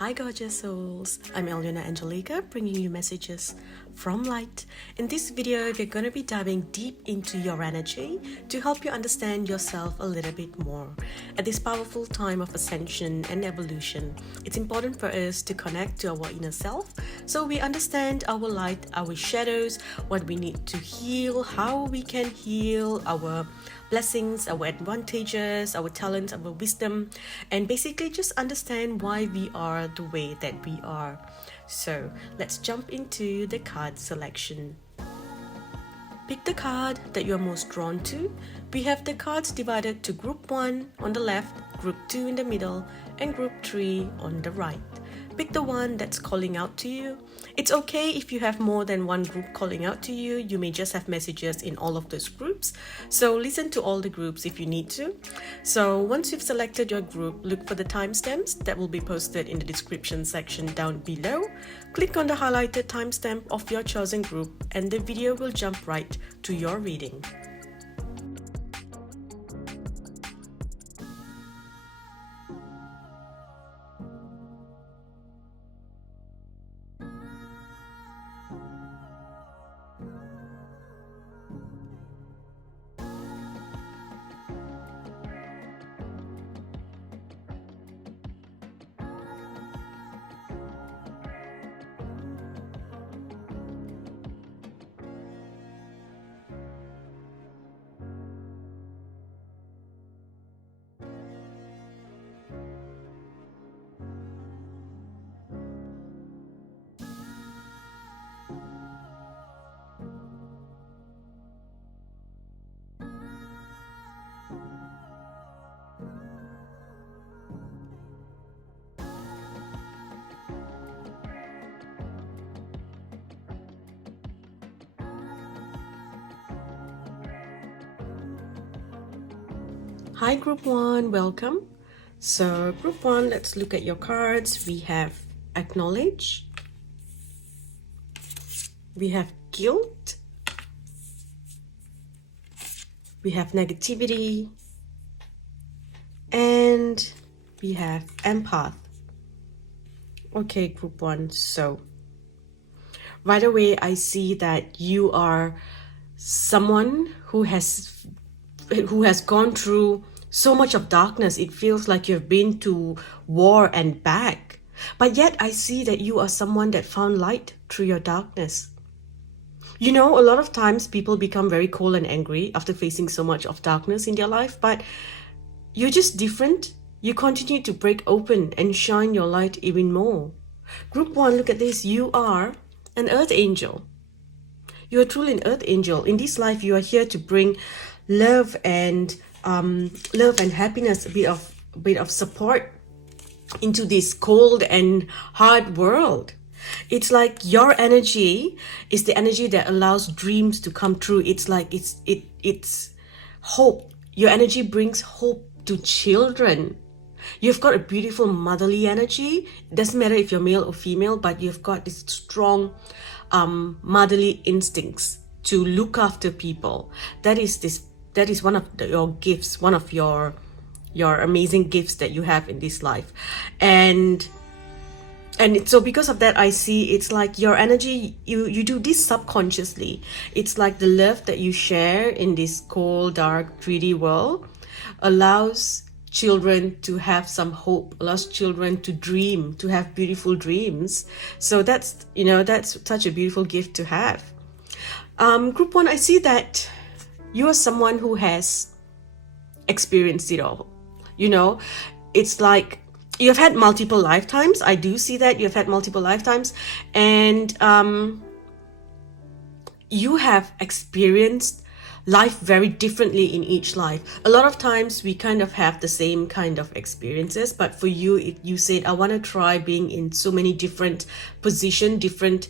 Hi gorgeous souls, I'm Alyonna Angelica bringing you messages from light. In this video, we're going to be diving deep into your energy to help you understand yourself a little bit more. At this powerful time of ascension and evolution, it's important for us to connect to our inner self so we understand our light, our shadows, what we need to heal, how we can heal, our blessings, our advantages, our talents, our wisdom, and basically just understand why we are the way that we are. So let's jump into the card selection. Pick the card that you're most drawn to. We have the cards divided to group 1 on the left, group 2 in the middle, and group 3 on the right. Pick the one that's calling out to you. It's okay if you have more than one group calling out to you. You may just have messages in all of those groups. So listen to all the groups if you need to. So once you've selected your group, look for the timestamps that will be posted in the description section down below. Click on the highlighted timestamp of your chosen group and the video will jump right to your reading. Hi group 1, welcome. So group 1, let's look at your cards. We have acknowledge, we have guilt, we have negativity, and we have empath. Okay, group 1, so right away I see that you are someone who has gone through so much of darkness. It feels like you've been to war and back. But yet I see that you are someone that found light through your darkness. You know, a lot of times people become very cold and angry after facing so much of darkness in their life, but you're just different. You continue to break open and shine your light even more. Group 1, look at this. You are an earth angel. You are truly an earth angel. In this life, you are here to bring love and happiness, a bit of support into this cold and hard world. It's like your energy is the energy that allows dreams to come true. It's like it's hope. Your energy brings hope to children. You've got a beautiful motherly energy. It doesn't matter if you're male or female, but you've got this strong motherly instincts to look after people. That is one of your gifts, one of your amazing gifts that you have in this life. And so because of that, I see it's like your energy, you do this subconsciously. It's like the love that you share in this cold, dark, 3D world allows children to have some hope, allows children to dream, to have beautiful dreams. So that's such a beautiful gift to have. Group 1, I see that you are someone who has experienced it all. You know, it's like you've had multiple lifetimes. I do see that you've had multiple lifetimes, and you have experienced life very differently in each life. A lot of times we kind of have the same kind of experiences, but for you, you said, I want to try being in so many different positions, different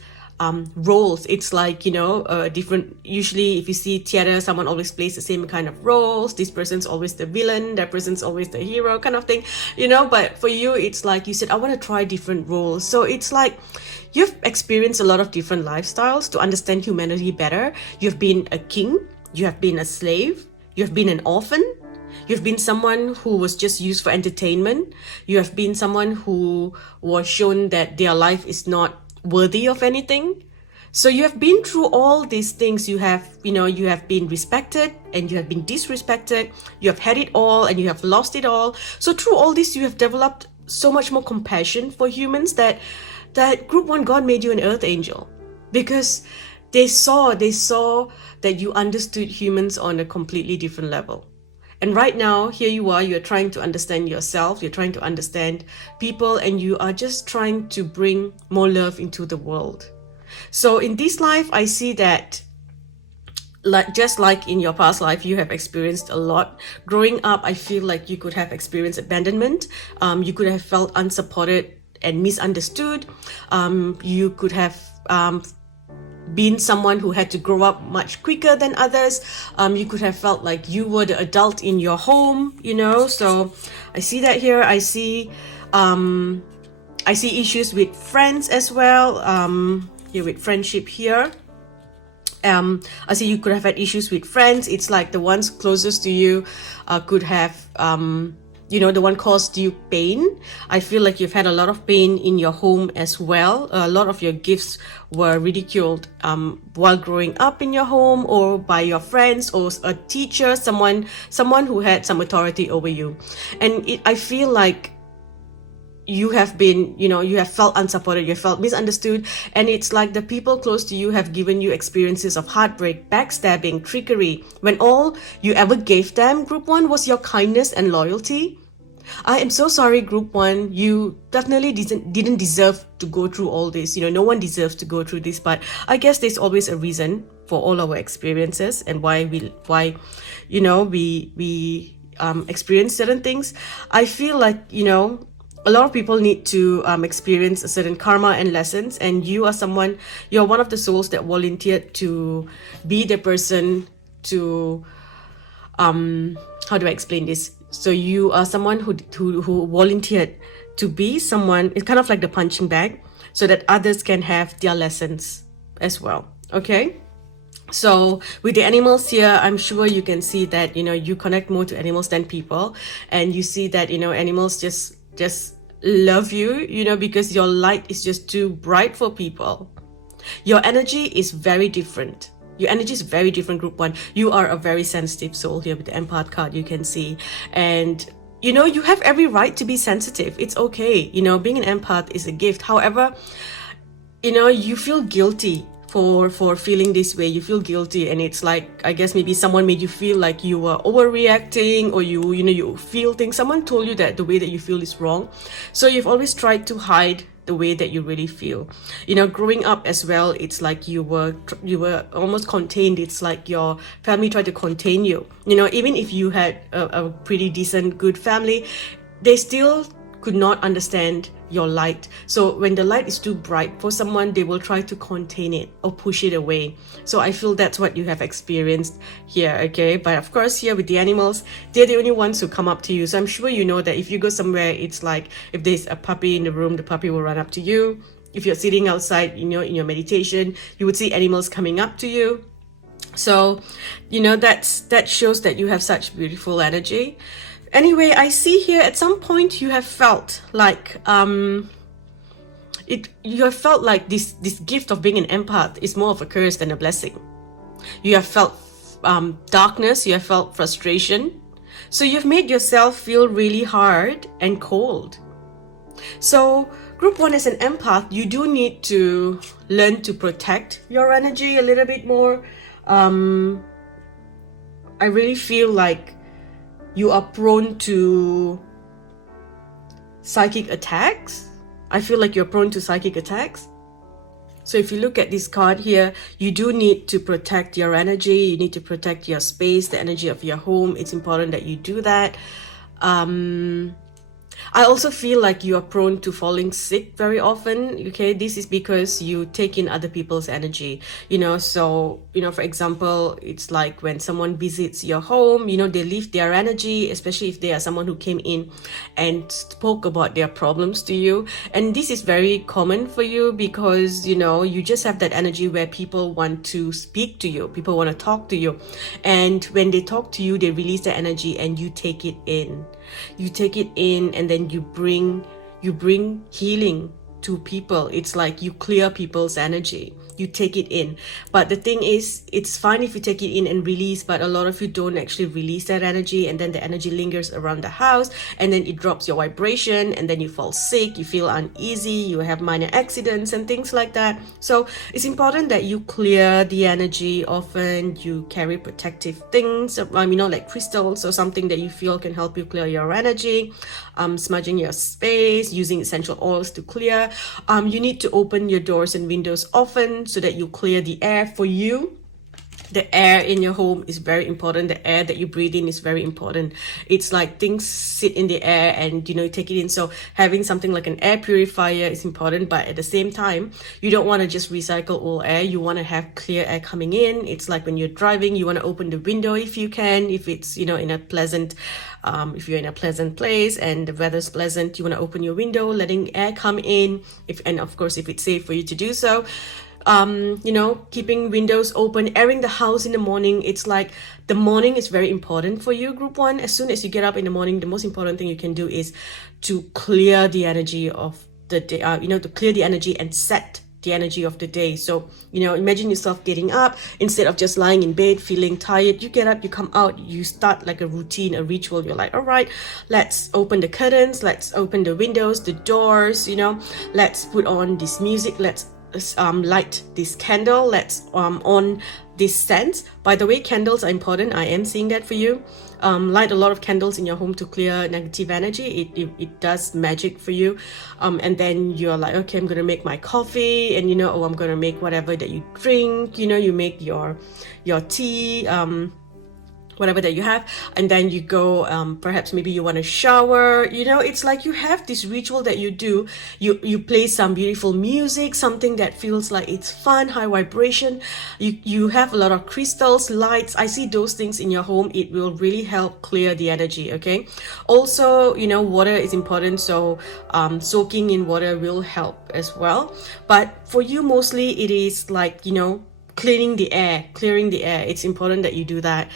roles. It's like, different. Usually if you see theater, someone always plays the same kind of roles. This person's always the villain, that person's always the hero kind of thing, but for you, it's like you said, I want to try different roles. So it's like you've experienced a lot of different lifestyles to understand humanity better. You've been a king, you have been a slave, you have been an orphan, You've been someone who was just used for entertainment. You have been someone who was shown that their life is not worthy of anything. So you have been through all these things. You have been respected and you have been disrespected. You have had it all and you have lost it all. So through all this, you have developed so much more compassion for humans that Group 1 God made you an earth angel, because they saw that you understood humans on a completely different level. And right now, here you are, you're trying to understand yourself, you're trying to understand people, and you are just trying to bring more love into the world. So in this life, I see that just like in your past life, you have experienced a lot. Growing up, I feel like you could have experienced abandonment. You could have felt unsupported and misunderstood. You could have been someone who had to grow up much quicker than others. You could have felt like you were the adult in your home, So I see that here. I see issues with friends as well. Here with friendship here. I see you could have had issues with friends. It's like the ones closest to you could have, the one caused you pain. I feel like you've had a lot of pain in your home as well. A lot of your gifts were ridiculed while growing up in your home, or by your friends, or a teacher, someone who had some authority over you. And I feel like you have been, you have felt unsupported, you have felt misunderstood, and it's like the people close to you have given you experiences of heartbreak, backstabbing, trickery, when all you ever gave them, Group 1, was your kindness and loyalty. I am so sorry, Group 1. You definitely didn't deserve to go through all this. No one deserves to go through this, but I guess there's always a reason for all our experiences and why we experience certain things. I feel like, a lot of people need to experience a certain karma and lessons, and you're one of the souls that volunteered to be the person to, how do I explain this? So you are someone who volunteered to be someone, it's kind of like the punching bag, so that others can have their lessons as well, okay? So with the animals here, I'm sure you can see that, you connect more to animals than people, and you see that, animals just love you, because your light is just too bright for people. Your energy is very different. Your energy is very different, Group 1. You are a very sensitive soul here with the empath card, you can see. And, you have every right to be sensitive. It's okay. Being an empath is a gift. However, you feel guilty for feeling this way. You feel guilty, and it's like, I guess maybe someone made you feel like you were overreacting, or you feel things. Someone told you that the way that you feel is wrong. So you've always tried to hide the way that you really feel. Growing up as well, it's like you were almost contained. It's like your family tried to contain you. Even if you had a pretty decent, good family, they still could not understand your light. So when the light is too bright for someone, they will try to contain it or push it away. So I feel that's what you have experienced here, okay? But of course, here with the animals, they're the only ones who come up to you. So I'm sure you know that if you go somewhere, it's like if there's a puppy in the room, the puppy will run up to you. If you're sitting outside, in your meditation, you would see animals coming up to you. So, that shows that you have such beautiful energy. Anyway, I see here at some point you have felt like this gift of being an empath is more of a curse than a blessing. You have felt darkness, you have felt frustration. So you've made yourself feel really hard and cold. So Group 1, as an empath, you do need to learn to protect your energy a little bit more. I really feel like you are prone to psychic attacks. I feel like you're prone to psychic attacks. So if you look at this card here, you do need to protect your energy. You need to protect your space, the energy of your home. It's important that you do that. I also feel like you are prone to falling sick very often. Okay, this is because you take in other people's energy. So for example, it's like when someone visits your home, they leave their energy, especially if they are someone who came in and spoke about their problems to you. And this is very common for you because you just have that energy where people want to speak to you, people want to talk to you, and when they talk to you, they release their energy and you take it in. And then you bring healing to people. It's like you clear people's energy, you take it in. But the thing is, it's fine if you take it in and release, but a lot of you don't actually release that energy, and then the energy lingers around the house, and then it drops your vibration, and then you fall sick, you feel uneasy, you have minor accidents and things like that. So it's important that you clear the energy. Often you carry protective things, like crystals or something that you feel can help you clear your energy. Smudging your space, using essential oils to clear. You need to open your doors and windows often so that you clear the air for you. The air in your home is very important. The air that you breathe in is very important. It's like things sit in the air and you take it in. So having something like an air purifier is important, but at the same time, you don't want to just recycle all air. You want to have clear air coming in. It's like when you're driving, you want to open the window if you can. If it's in a pleasant if you're in a pleasant place and the weather's pleasant, you want to open your window, letting air come in, and of course if it's safe for you to do so. Keeping windows open, airing the house in the morning. It's like the morning is very important for you, group 1. As soon as you get up in the morning, the most important thing you can do is to clear the energy of the day, to clear the energy and set the energy of the day. So imagine yourself getting up, instead of just lying in bed feeling tired. You get up, you come out, you start like a routine, a ritual. You're like, all right, let's open the curtains, let's open the windows, the doors, let's put on this music, let's light this candle, let's on this scent. By the way, candles are important. I am seeing that for you. Light a lot of candles in your home to clear negative energy. It does magic for you. And then you're like, okay, I'm gonna make my coffee, and I'm gonna make whatever that you drink. You make your tea, whatever that you have, and then you go, perhaps maybe you want to shower. It's like you have this ritual that you do. You play some beautiful music, something that feels like it's fun, high vibration. You have a lot of crystals, lights. I see those things in your home. It will really help clear the energy. Okay, also water is important, so soaking in water will help as well. But for you, mostly it is like clearing the air. It's important that you do that.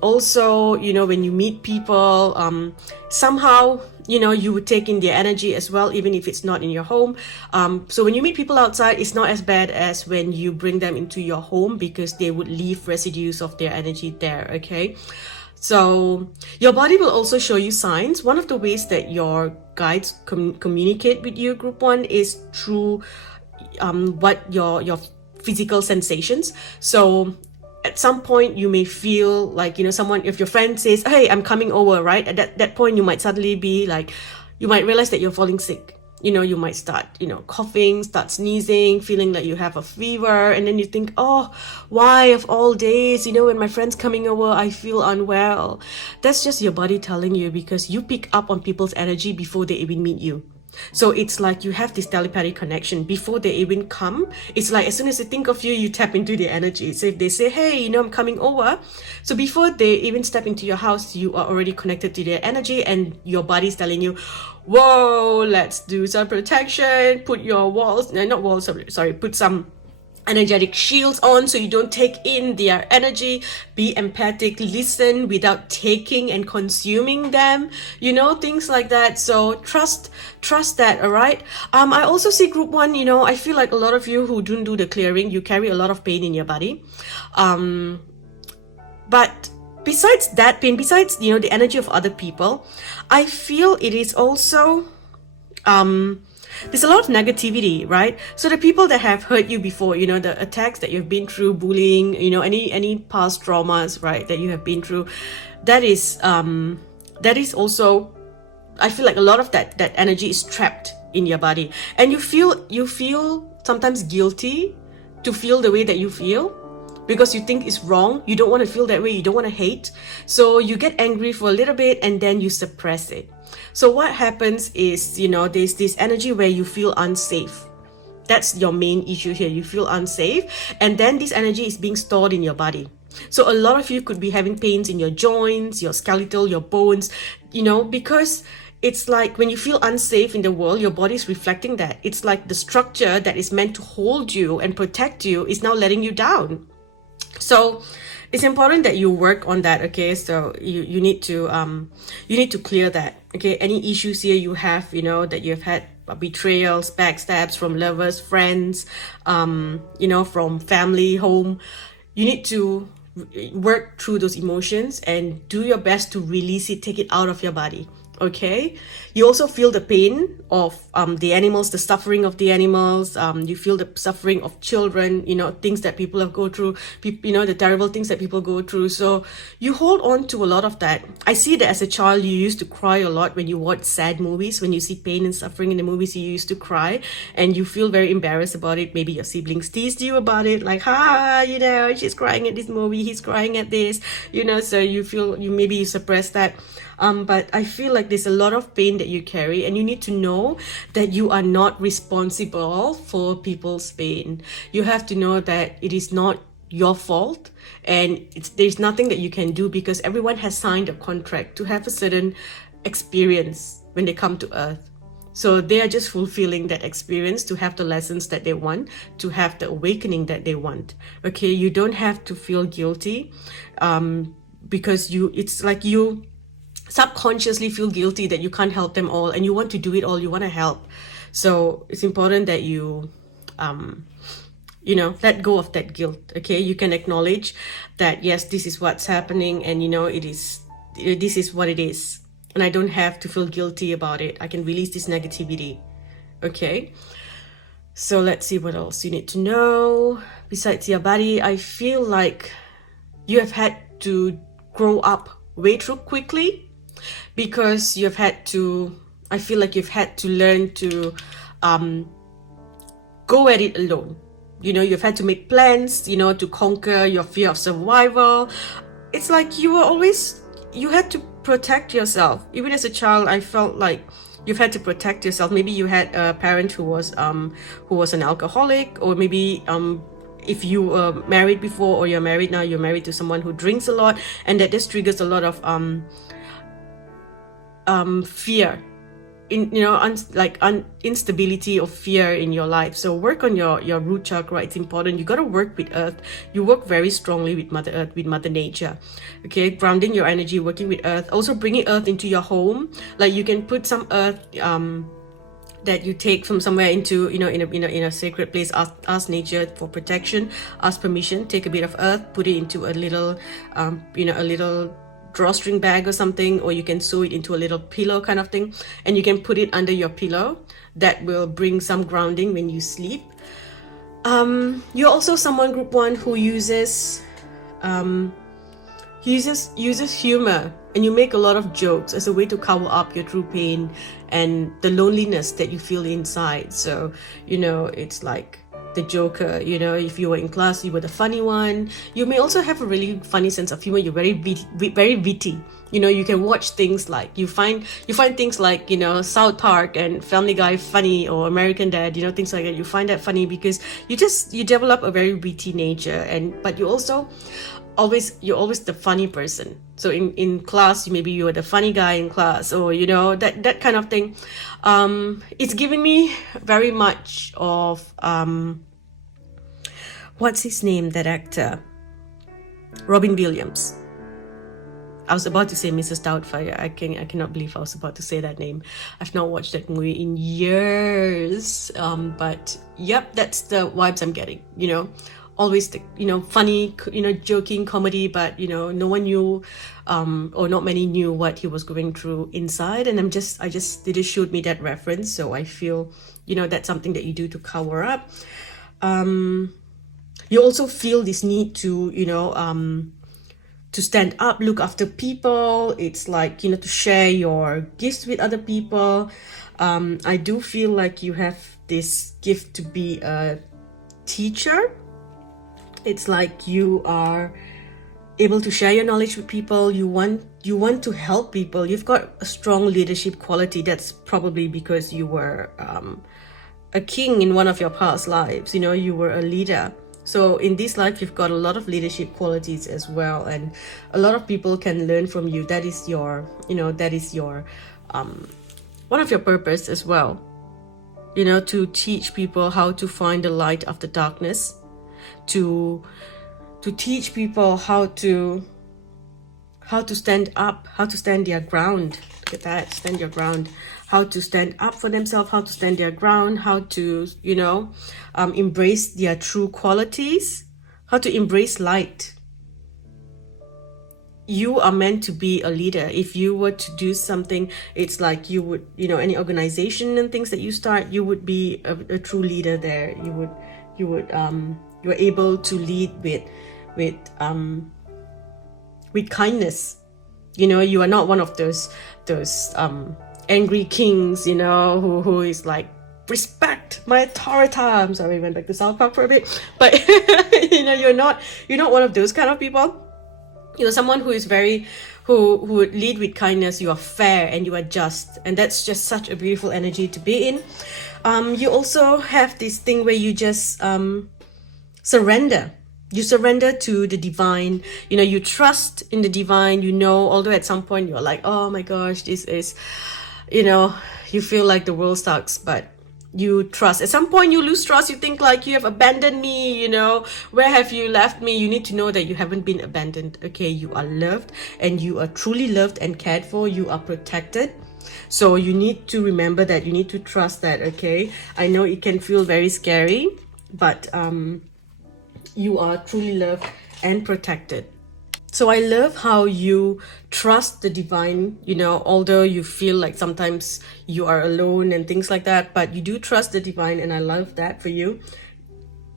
Also, when you meet people, somehow you would take in their energy as well, even if it's not in your home. So when you meet people outside, it's not as bad as when you bring them into your home, because they would leave residues of their energy there. Okay, so your body will also show you signs. One of the ways that your guides communicate with you, group 1, is through what your physical sensations. So at some point you may feel like someone, if your friend says, hey, I'm coming over, right, at that point you might suddenly be like, you might realize that you're falling sick. You might start coughing, start sneezing, feeling like you have a fever, and then you think, oh, why of all days, when my friend's coming over, I feel unwell. That's just your body telling you, because you pick up on people's energy before they even meet you. So it's like you have this telepathic connection before they even come. It's like as soon as they think of you, you tap into their energy. So if they say, hey, I'm coming over, so before they even step into your house, you are already connected to their energy, and your body's telling you, whoa, let's do some protection, put your walls, not walls, sorry, put some energetic shields on so you don't take in their energy. Be empathic, listen without taking and consuming them, things like that. So trust that. All right. I also see group 1, I feel like a lot of you who don't do the clearing, you carry a lot of pain in your body. But besides that pain, besides the energy of other people, I feel it is also there's a lot of negativity, right? So the people that have hurt you before, the attacks that you've been through, bullying, any past traumas, right, that you have been through, that is also, I feel like a lot of that energy is trapped in your body, and you feel sometimes guilty to feel the way that you feel, because you think it's wrong. You don't want to feel that way. You don't want to hate. So you get angry for a little bit and then you suppress it. So what happens is, there's this energy where you feel unsafe. That's your main issue here. You feel unsafe, and then this energy is being stored in your body. So a lot of you could be having pains in your joints, your skeletal, your bones, because it's like when you feel unsafe in the world, your body is reflecting that. It's like the structure that is meant to hold you and protect you is now letting you down. So it's important that you work on that. Okay, so you need to clear that. Okay, any issues here you have, that you've had betrayals, backstabs from lovers, friends, from family, home, you need to work through those emotions and do your best to release it, take it out of your body. Okay, you also feel the pain of the animals, the suffering of the animals. You feel the suffering of children, things that people have go through, the terrible things that people go through. So you hold on to a lot of that. I see that as a child, you used to cry a lot when you watch sad movies. When you see pain and suffering in the movies, you used to cry and you feel very embarrassed about it. Maybe your siblings teased you about it, like, she's crying at this movie, he's crying at this, so you feel, maybe you suppress that. But I feel like there's a lot of pain that you carry, and you need to know that you are not responsible for people's pain. You have to know that it is not your fault, and there's nothing that you can do, because everyone has signed a contract to have a certain experience when they come to Earth. So they are just fulfilling that experience to have the lessons that they want, to have the awakening that they want. Okay, you don't have to feel guilty, because it's like you subconsciously feel guilty that you can't help them all, and you want to do it all, you want to help. So it's important that you let go of that guilt. Okay, you can acknowledge that, yes, this is what's happening, and this is what it is, and I don't have to feel guilty about it. I can release this negativity. Okay, so let's see what else you need to know besides your body. I feel like you have had to grow up way too quickly, because I feel like you've had to learn to go at it alone. You've had to make plans, to conquer your fear of survival. It's like you had to protect yourself. Even as a child, I felt like you've had to protect yourself. Maybe you had a parent who was an alcoholic, or maybe if you were married before, or you're married now, you're married to someone who drinks a lot, and that this triggers a lot of fear, instability of fear in your life. So work on your root chakra. It's important. You got to work with Earth. You work very strongly with Mother Earth, with Mother Nature. Okay, grounding your energy, working with Earth, also bringing Earth into your home. Like you can put some Earth that you take from somewhere into, in a sacred place. Ask nature for protection, ask permission, take a bit of Earth, put it into a little a little drawstring bag or something, or you can sew it into a little pillow kind of thing, and you can put it under your pillow. That will bring some grounding when you sleep. You're also someone, group 1, who uses humor, and you make a lot of jokes as a way to cover up your true pain and the loneliness that you feel inside. So it's like the joker. If you were in class, you were the funny one. You may also have a really funny sense of humor. You're very witty. You can watch things like, you find things like South Park and Family Guy funny, or American Dad, things like that. You find that funny because you develop a very witty nature, but you're always the funny person. So in class, maybe you are the funny guy in class, or that kind of thing. It's giving me very much of what's his name, that actor, Robin Williams. I was about to say Mrs. Doubtfire. I cannot believe I was about to say that name. I've not watched that movie in years, but yep, that's the vibes I'm getting. Always the funny, joking comedy, but no one knew, or not many knew what he was going through inside. And they just showed me that reference, so I feel that's something that you do to cover up. You also feel this need to to stand up, look after people. It's like to share your gifts with other people. I do feel like you have this gift to be a teacher. It's like you are able to share your knowledge with people. You want you want to help people. You've got a strong leadership quality. That's probably because you were a king in one of your past lives. You were a leader. So in this life, you've got a lot of leadership qualities as well, and a lot of people can learn from you. That is your, one of your purpose as well. To teach people how to find the light after darkness, to teach people how to stand up, how to stand their ground. Look at that, stand your ground. How to stand up for themselves, how to stand their ground, how to, embrace their true qualities, how to embrace light. You are meant to be a leader. If you were to do something, it's like you would, any organization and things that you start, you would be a true leader there. You're able to lead with kindness. You are not one of those angry kings, who is like, respect my authority. I'm sorry, I went back to South Park for a bit, but you're not one of those kind of people. You're someone who is who would lead with kindness. You are fair and you are just, and that's just such a beautiful energy to be in. You also have this thing where you just surrender. You surrender to the divine. You trust in the divine. Although at some point you're like, oh my gosh, this is, you feel like the world sucks, but you trust. At some point you lose trust. You think like, you have abandoned me, where have you left me? You need to know that you haven't been abandoned. Okay, you are loved, and you are truly loved and cared for. You are protected. So you need to remember that. You need to trust that. Okay, I know it can feel very scary, but you are truly loved and protected. So I love how you trust the divine, although you feel like sometimes you are alone and things like that, but you do trust the divine, and I love that for you.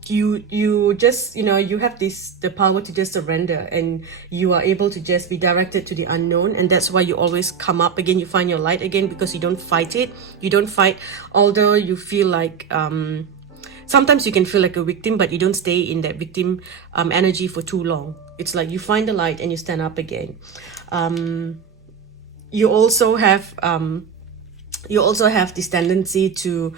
You just, you have the power to just surrender, and you are able to just be directed to the unknown, and that's why you always come up again. You find your light again because you don't fight it. You don't fight, although you feel like, sometimes you can feel like a victim, but you don't stay in that victim energy for too long. It's like you find the light and you stand up again. You also have this tendency to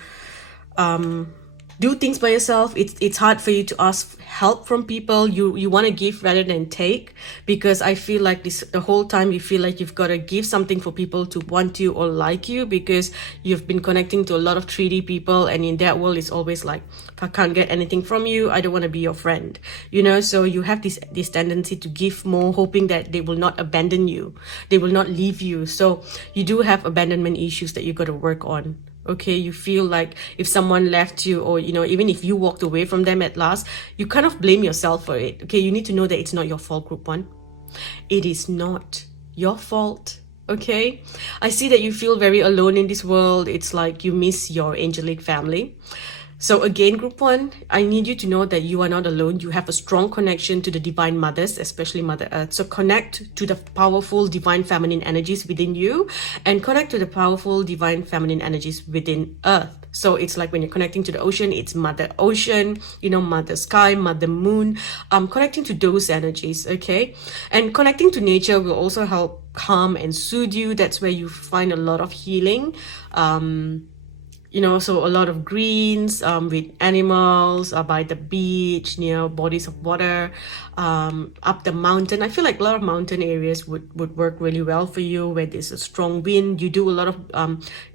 do things by yourself. It's hard for you to ask help from people. You want to give rather than take, because I feel like the whole time you feel like you've got to give something for people to want you or like you, because you've been connecting to a lot of 3D people, and in that world it's always like, if I can't get anything from you, I don't want to be your friend. So you have this tendency to give more, hoping that they will not abandon you, they will not leave you. So you do have abandonment issues that you got to work on. Okay, you feel like if someone left you, or even if you walked away from them at last, you kind of blame yourself for it. Okay, you need to know that it's not your fault, group one. It is not your fault. Okay, I see that you feel very alone in this world. It's like you miss your angelic family. So again, group one, I need you to know that you are not alone. You have a strong connection to the divine mothers, especially Mother Earth. So connect to the powerful divine feminine energies within you, and connect to the powerful divine feminine energies within Earth. So it's like when you're connecting to the ocean, it's Mother Ocean, Mother Sky, Mother Moon, connecting to those energies, okay? And connecting to nature will also help calm and soothe you. That's where you find a lot of healing. So a lot of greens with animals by the beach, near bodies of water, up the mountain. I feel like a lot of mountain areas would work really well for you, where there's a strong wind. You do a lot of,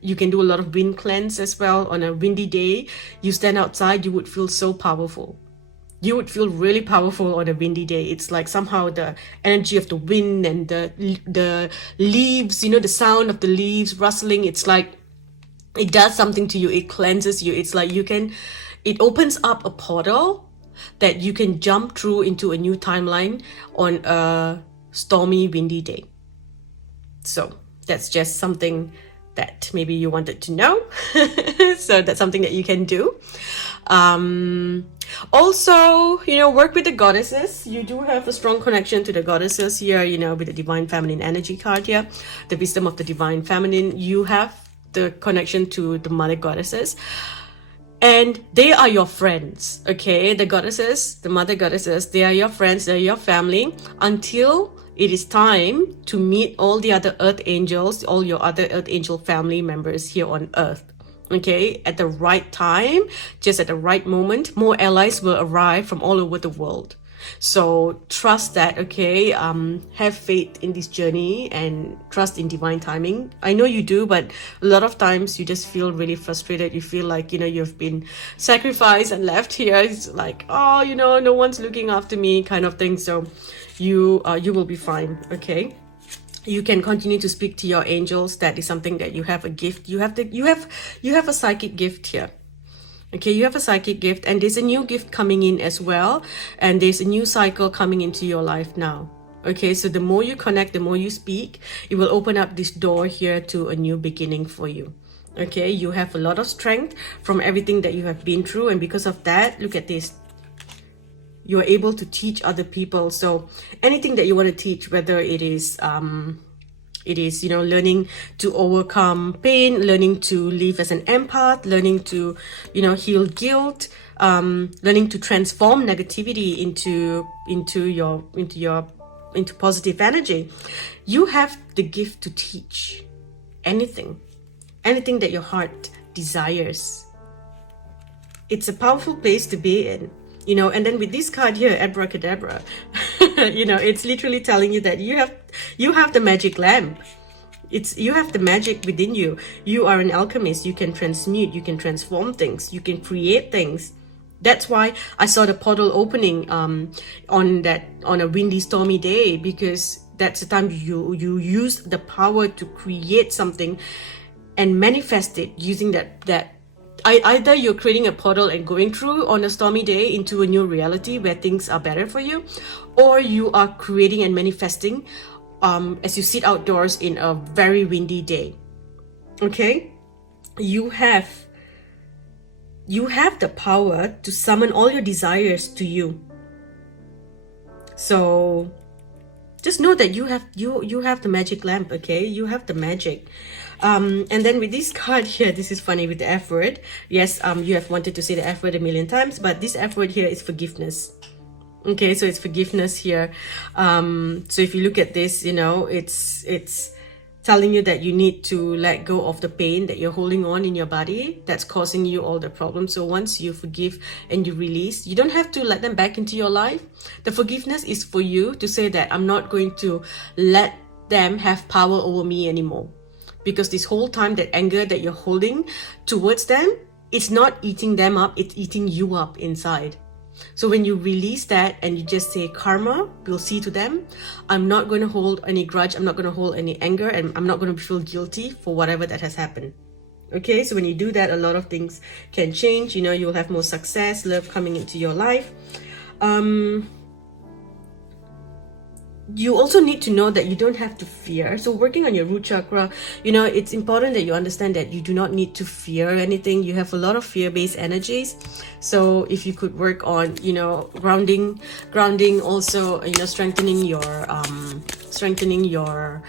you can do a lot of wind cleanse as well. On a windy day, you stand outside, you would feel so powerful. You would feel really powerful on a windy day. It's like somehow the energy of the wind and the leaves, the sound of the leaves rustling. It's like, it does something to you. It cleanses you. It's like it opens up a portal that you can jump through into a new timeline on a stormy, windy day. So that's just something that maybe you wanted to know. So that's something that you can do. Also, work with the goddesses. You do have a strong connection to the goddesses here, with the divine feminine energy card here, the wisdom of the divine feminine. You have the connection to the mother goddesses, and they are your friends. Okay, the goddesses, the mother goddesses, they are your friends, they're your family, until it is time to meet all the other earth angels, all your other earth angel family members here on earth. Okay, at the right time, just at the right moment, more allies will arrive from all over the world. So trust that, okay? Have faith in this journey and trust in divine timing. I know you do, but a lot of times you just feel really frustrated. You feel like, you've been sacrificed and left here. It's like, oh, no one's looking after me kind of thing. So you will be fine, okay? You can continue to speak to your angels. That is something that you have a gift. You have a psychic gift here. Okay, you have a psychic gift, and there's a new gift coming in as well, and there's a new cycle coming into your life now. Okay, so the more you connect, the more you speak, it will open up this door here to a new beginning for you. Okay, you have a lot of strength from everything that you have been through, and because of that, look at this. You are able to teach other people. So anything that you want to teach, whether it is learning to overcome pain, learning to live as an empath, learning to heal guilt, learning to transform negativity into positive energy. You have the gift to teach anything that your heart desires. It's a powerful place to be in. And then with this card here, abracadabra, it's literally telling you that you have the magic lamp. You have the magic within you. You are an alchemist. You can transmute, you can transform things, you can create things. That's why I saw the portal opening on a windy, stormy day, because that's the time you use the power to create something and manifest it using that. Either you're creating a portal and going through on a stormy day into a new reality where things are better for you, or you are creating and manifesting as you sit outdoors in a very windy day. Okay, you have the power to summon all your desires to you. So just know that you have the magic lamp. Okay, you have the magic. And then with this card here, this is funny with the F word. Yes, you have wanted to say the F word a million times, but this F word here is forgiveness. Okay, so it's forgiveness here. So if you look at this, it's telling you that you need to let go of the pain that you're holding on in your body that's causing you all the problems. So once you forgive and you release, you don't have to let them back into your life. The forgiveness is for you to say that I'm not going to let them have power over me anymore. Because this whole time, that anger that you're holding towards them, it's not eating them up, it's eating you up inside. So when you release that and you just say, karma will see to them, I'm not going to hold any grudge, I'm not going to hold any anger, and I'm not going to feel guilty for whatever that has happened. Okay, so when you do that, a lot of things can change. You'll have more success, love coming into your life. You also need to know that you don't have to fear. So working on your root chakra, it's important that you understand that you do not need to fear anything. You have a lot of fear-based energies. So if you could work on, grounding also, strengthening your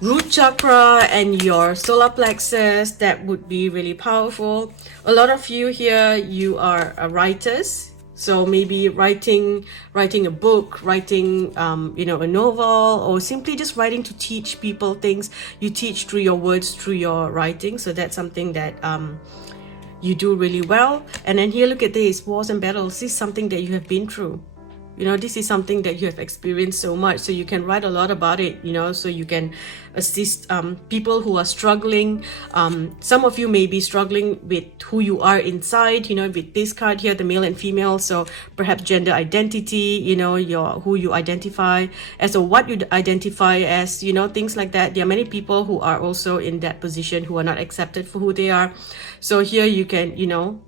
root chakra and your solar plexus, that would be really powerful. A lot of you here, you are writers. So maybe writing a book, writing, a novel, or simply just writing to teach people things. You teach through your words, through your writing. So that's something that you do really well. And then here, look at this, wars and battles. This is something that you have been through. This is something that you have experienced so much. So you can write a lot about it, so you can assist people who are struggling. Some of you may be struggling with who you are inside, with this card here, the male and female. So perhaps gender identity, who you identify as, or what you identify as, things like that. There are many people who are also in that position, who are not accepted for who they are. So here you can, you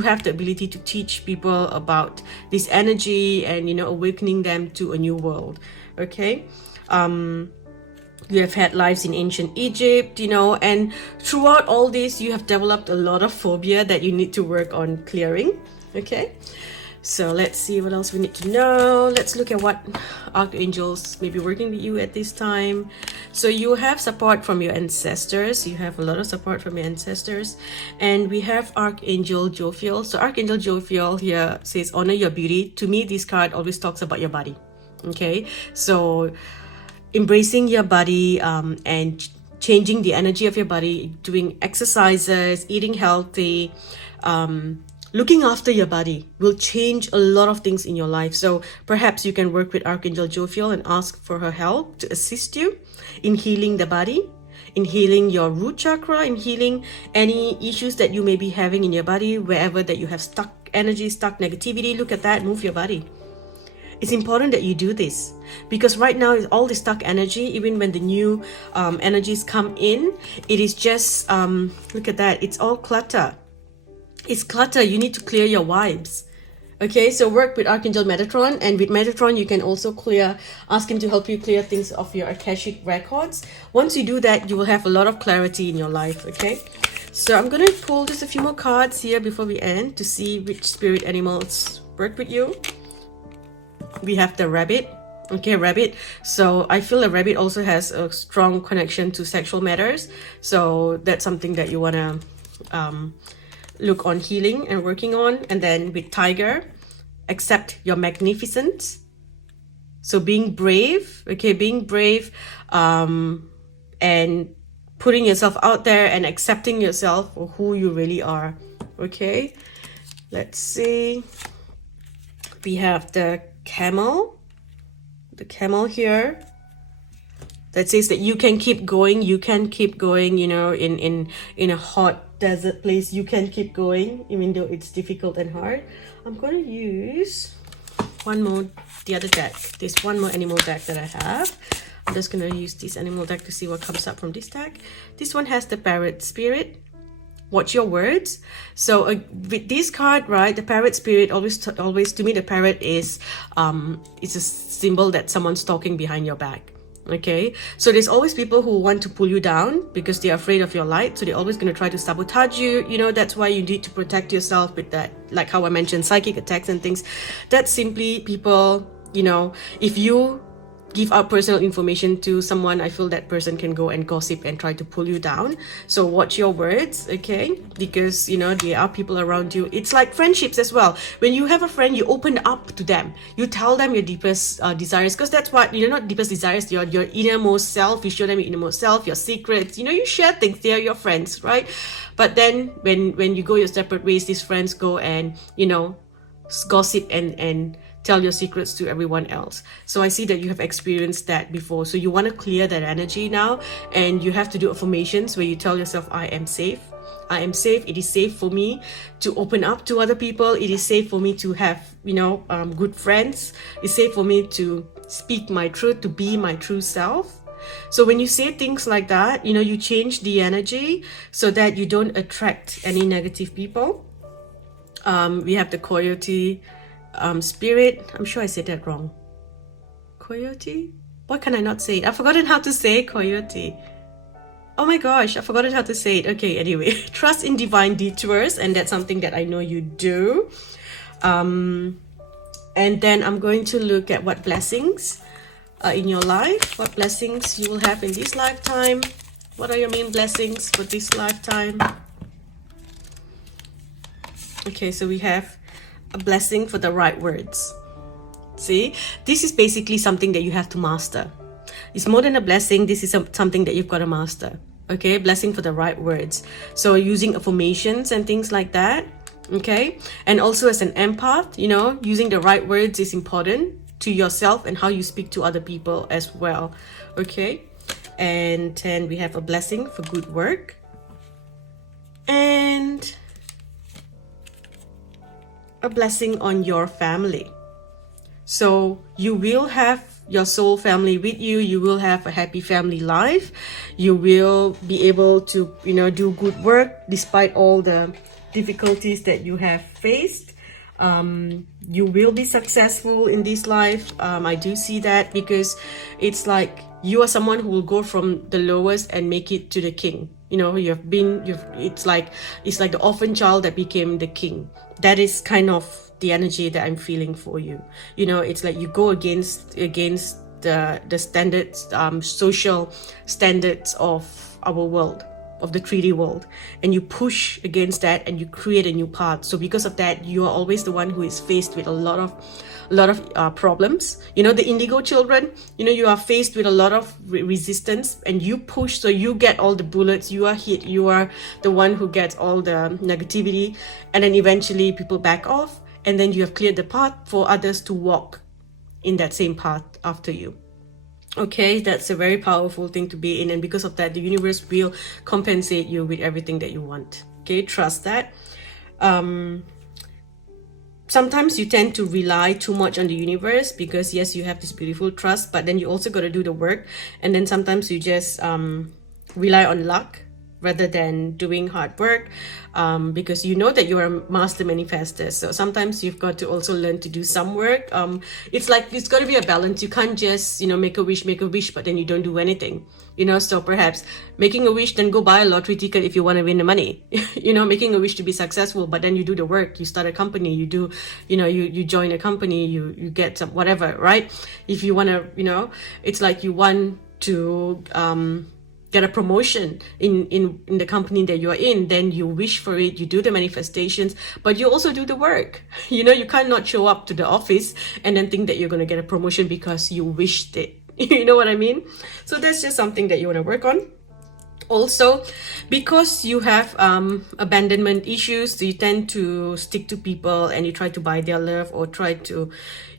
have the ability to teach people about this energy and, awakening them to a new world. Okay. You have had lives in ancient Egypt, and throughout all this, you have developed a lot of phobia that you need to work on clearing. Okay. So let's see what else we need to know. Let's look at what archangels may be working with you at this time. So you have support from your ancestors. You have a lot of support from your ancestors. And we have Archangel Jophiel. So Archangel Jophiel here says, honor your beauty. To me, this card always talks about your body. Okay, so embracing your body and changing the energy of your body, doing exercises, eating healthy, looking after your body will change a lot of things in your life. So perhaps you can work with Archangel Jophiel and ask for her help to assist you in healing the body, in healing your root chakra, in healing any issues that you may be having in your body, wherever that you have stuck energy, stuck negativity. Look at that, move your body. It's important that you do this, because right now is all the stuck energy. Even when the new energies come in, it is just look at that, it's all clutter. It's clutter. You need to clear your vibes. Okay, so work with Archangel Metatron, and with Metatron you can also ask him to help you clear things off your Akashic records. Once you do that, you will have a lot of clarity in your life. Okay, so I'm gonna pull just a few more cards here before we end to see which spirit animals work with you. We have the rabbit. Okay, rabbit. So I feel a rabbit also has a strong connection to sexual matters. So that's something that you want to look on healing and working on. And then with tiger, accept your magnificence. So being brave, okay, being brave and putting yourself out there and accepting yourself for who you really are. Okay, let's see. We have the camel here that says that you can keep going, you know, in a hot desert place. You can keep going even though it's difficult and hard. I'm going to use the other deck. There's one more animal deck that I have. I'm just going to use this animal deck to see what comes up from this deck. This one has the parrot spirit. Watch your words. So with this card, right, the parrot spirit always to me, the parrot is it's a symbol that someone's talking behind your back. Okay, so there's always people who want to pull you down because they're afraid of your light, so they're always going to try to sabotage you. You know, that's why you need to protect yourself with that, like how I mentioned, psychic attacks and things. That's simply people, you know, if you give out personal information to someone, I feel that person can go and gossip and try to pull you down. So watch your words, okay? Because, you know, there are people around you. It's like friendships as well. When you have a friend, you open up to them. You tell them your deepest desires, because that's what, you know, not deepest desires, your innermost self. You show them your innermost self, your secrets. You know, you share things. They are your friends, right? But then when you go your separate ways, these friends go and, you know, gossip and tell your secrets to everyone else. So I see that you have experienced that before. So you want to clear that energy now, and you have to do affirmations where you tell yourself, I am safe. I am safe. It is safe for me to open up to other people. It is safe for me to have, you know, good friends. It's safe for me to speak my truth, to be my true self. So when you say things like that, you know, you change the energy so that you don't attract any negative people. We have the coyote spirit. I'm sure I said that wrong. Coyote? Why can I not say it? I've forgotten how to say coyote. Oh my gosh, I've forgotten how to say it. Okay, anyway, trust in divine detours, and that's something that I know you do. And then I'm going to look at what blessings in your life, what blessings you will have in this lifetime. What are your main blessings for this lifetime? Okay, so we have a blessing for the right words. See, this is basically something that you have to master. It's more than a blessing. This is something that you've got to master. Okay, blessing for the right words. So using affirmations and things like that. Okay, and also as an empath, you know, using the right words is important to yourself and how you speak to other people as well. Okay, and then we have a blessing for good work, and a blessing on your family. So you will have your soul family with you. You will have a happy family life. You will be able to, you know, do good work despite all the difficulties that you have faced. You will be successful in this life. I do see that, because it's like you are someone who will go from the lowest and make it to the king. You know, it's like the orphan child that became the king. That is kind of the energy that I'm feeling for you. You know, it's like you go against the standards, social standards of our world, of the 3D world, and you push against that and you create a new path. So because of that, you are always the one who is faced with a lot of problems. You know, the indigo children, you know, you are faced with a lot of resistance, and you push, so you get all the bullets, you are hit, you are the one who gets all the negativity, and then eventually people back off, and then you have cleared the path for others to walk in that same path after you. Okay, that's a very powerful thing to be in, and because of that, the universe will compensate you with everything that you want. Okay, trust that. Sometimes you tend to rely too much on the universe, because yes, you have this beautiful trust, but then you also got to do the work, and then sometimes you just rely on luck rather than doing hard work, because you know that you're a master manifester. So sometimes you've got to also learn to do some work. It's like, it's got to be a balance. You can't just, you know, make a wish, but then you don't do anything, you know. So perhaps making a wish, then go buy a lottery ticket if you want to win the money. You know, making a wish to be successful, but then you do the work, you start a company, you do, you know, you join a company, you get some whatever, right? If you want to, you know, it's like you want to get a promotion in the company that you are in, then you wish for it, you do the manifestations, but you also do the work. You know, you cannot show up to the office and then think that you're going to get a promotion because you wished it. You know what I mean? So that's just something that you want to work on. Also, because you have abandonment issues, so you tend to stick to people and you try to buy their love, or try to,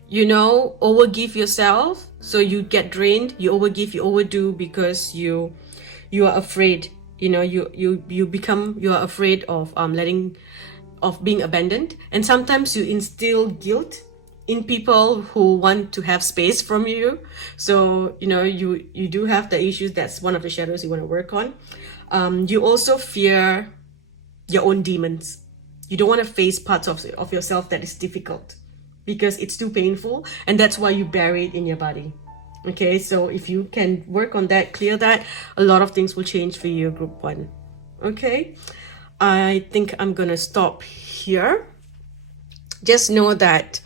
you know, overgive yourself. So you get drained, you overgive, you overdo, because you are afraid, you know, you are afraid of being abandoned. And sometimes you instill guilt in people who want to have space from you. So, you know, you do have the issues. That's one of the shadows you want to work on. You also fear your own demons. You don't want to face parts of yourself that is difficult, because it's too painful, and that's why you bury it in your body. Okay, so if you can work on that, clear that, a lot of things will change for you, group 1. Okay, I think I'm gonna stop here. Just know that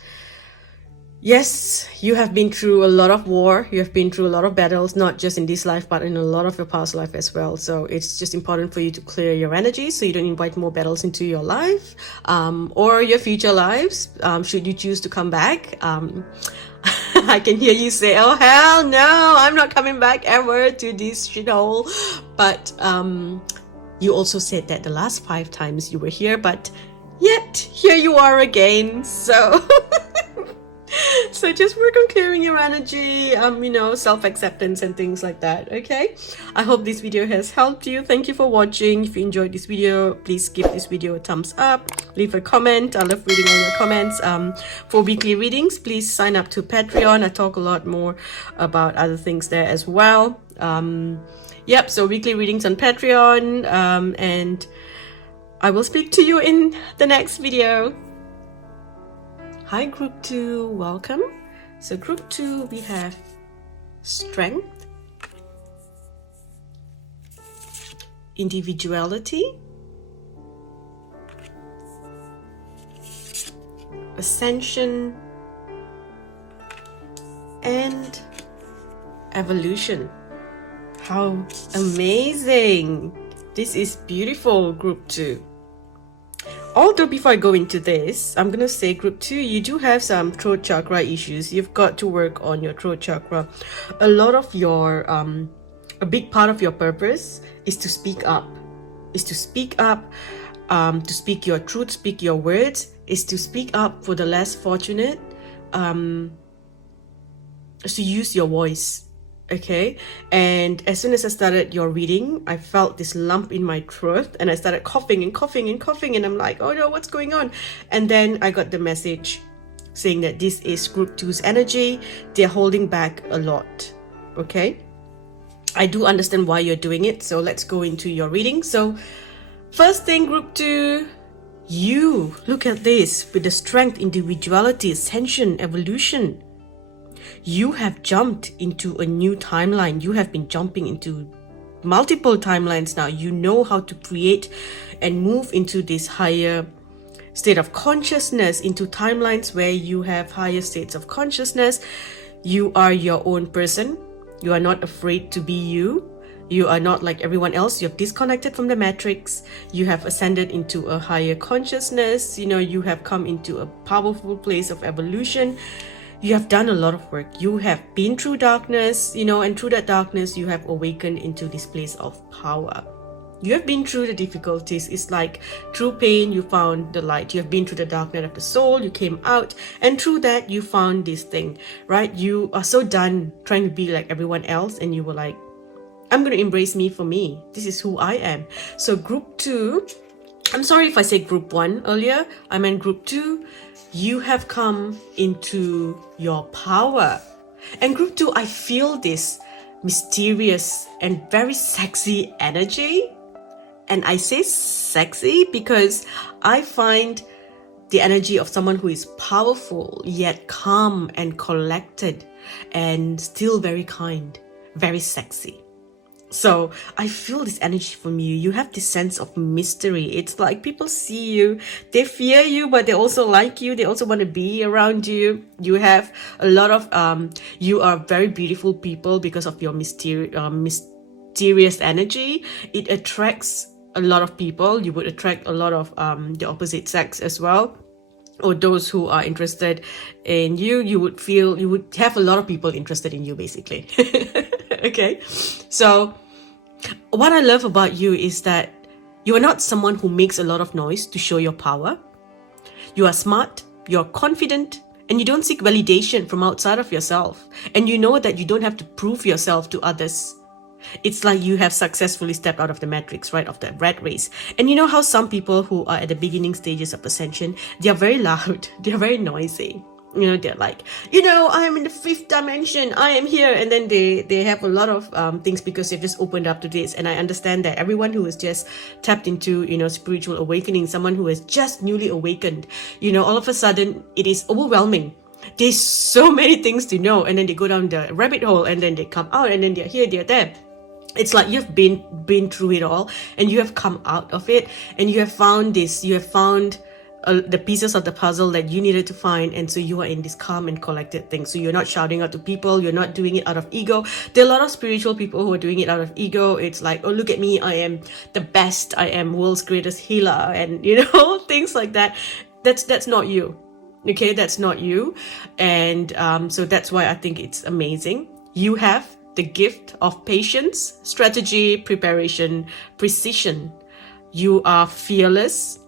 yes, you have been through a lot of war, you have been through a lot of battles, not just in this life, but in a lot of your past life as well. So it's just important for you to clear your energy, so you don't invite more battles into your life, or your future lives, should you choose to come back. I can hear you say, oh hell no, I'm not coming back ever to this shithole. But you also said that the last 5 times you were here, but yet here you are again. So so just work on clearing your energy, you know, self-acceptance and things like that. Okay, I hope this video has helped you. Thank you for watching. If you enjoyed this video, please give this video a thumbs up, leave a comment. I love reading all your comments. For weekly readings, please sign up to Patreon. I talk a lot more about other things there as well. Yep, so weekly readings on Patreon, and I will speak to you in the next video. Hi group 2, welcome. So group 2, we have strength, individuality, ascension, and evolution. How amazing! This is beautiful, group 2. Although before I go into this, I'm going to say group 2, you do have some throat chakra issues. You've got to work on your throat chakra. A lot of your, a big part of your purpose is to speak up. To speak your truth, speak your words, is to speak up for the less fortunate, is to use your voice. Okay, and as soon as I started your reading, I felt this lump in my throat, and I started coughing, and I'm like, oh no, what's going on? And then I got the message saying that this is group 2's energy. They're holding back a lot. Okay, I do understand why you're doing it, so let's go into your reading. So first thing, group 2, you look at this with the strength, individuality, ascension, evolution. You have jumped into a new timeline. You have been jumping into multiple timelines now. You know how to create and move into this higher state of consciousness, into timelines where you have higher states of consciousness. You are your own person. You are not afraid to be you. You are not like everyone else. You have disconnected from the matrix. You have ascended into a higher consciousness. You have come into a powerful place of evolution. You have done a lot of work. You have been through darkness, and through that darkness, you have awakened into this place of power. You have been through the difficulties. It's like through pain, you found the light. You have been through the dark night of the soul. You came out. And through that, you found this thing, right? You are so done trying to be like everyone else. And you were like, I'm going to embrace me for me. This is who I am. So group 2, I'm sorry if I said group 1 earlier. I meant group 2. You have come into your power. And group 2, I feel this mysterious and very sexy energy. And I say sexy because I find the energy of someone who is powerful, yet calm and collected, and still very kind, very sexy. So I feel this energy from you. You have this sense of mystery. It's like people see you, they fear you, but they also like you. They also want to be around you. You have a lot of, you are very beautiful people because of your mysterious energy. It attracts a lot of people. You would attract a lot of the opposite sex as well, or those who are interested in you. You would have a lot of people interested in you, basically. Okay, so what I love about you is that you are not someone who makes a lot of noise to show your power. You are smart, you're confident, and you don't seek validation from outside of yourself. And you know that you don't have to prove yourself to others. It's like you have successfully stepped out of the matrix, right, of the rat race. And you know how some people who are at the beginning stages of ascension, they are very loud, they're very noisy. They're like, I'm in the 5th dimension, I am here. And then they have a lot of things because they've just opened up to this. And I understand that everyone who is just tapped into, spiritual awakening, someone who has just newly awakened, all of a sudden it is overwhelming. There's so many things to know. And then they go down the rabbit hole and then they come out and then they're here, they're there. It's like you've been through it all and you have come out of it and you have found the pieces of the puzzle that you needed to find. And so you are in this calm and collected thing. So you're not shouting out to people. You're not doing it out of ego. There are a lot of spiritual people who are doing it out of ego. It's like, oh, look at me. I am the best. I am world's greatest healer. And, things like that. That's not you. Okay, that's not you. And so that's why I think it's amazing. You have the gift of patience, strategy, preparation, precision. You are fearless.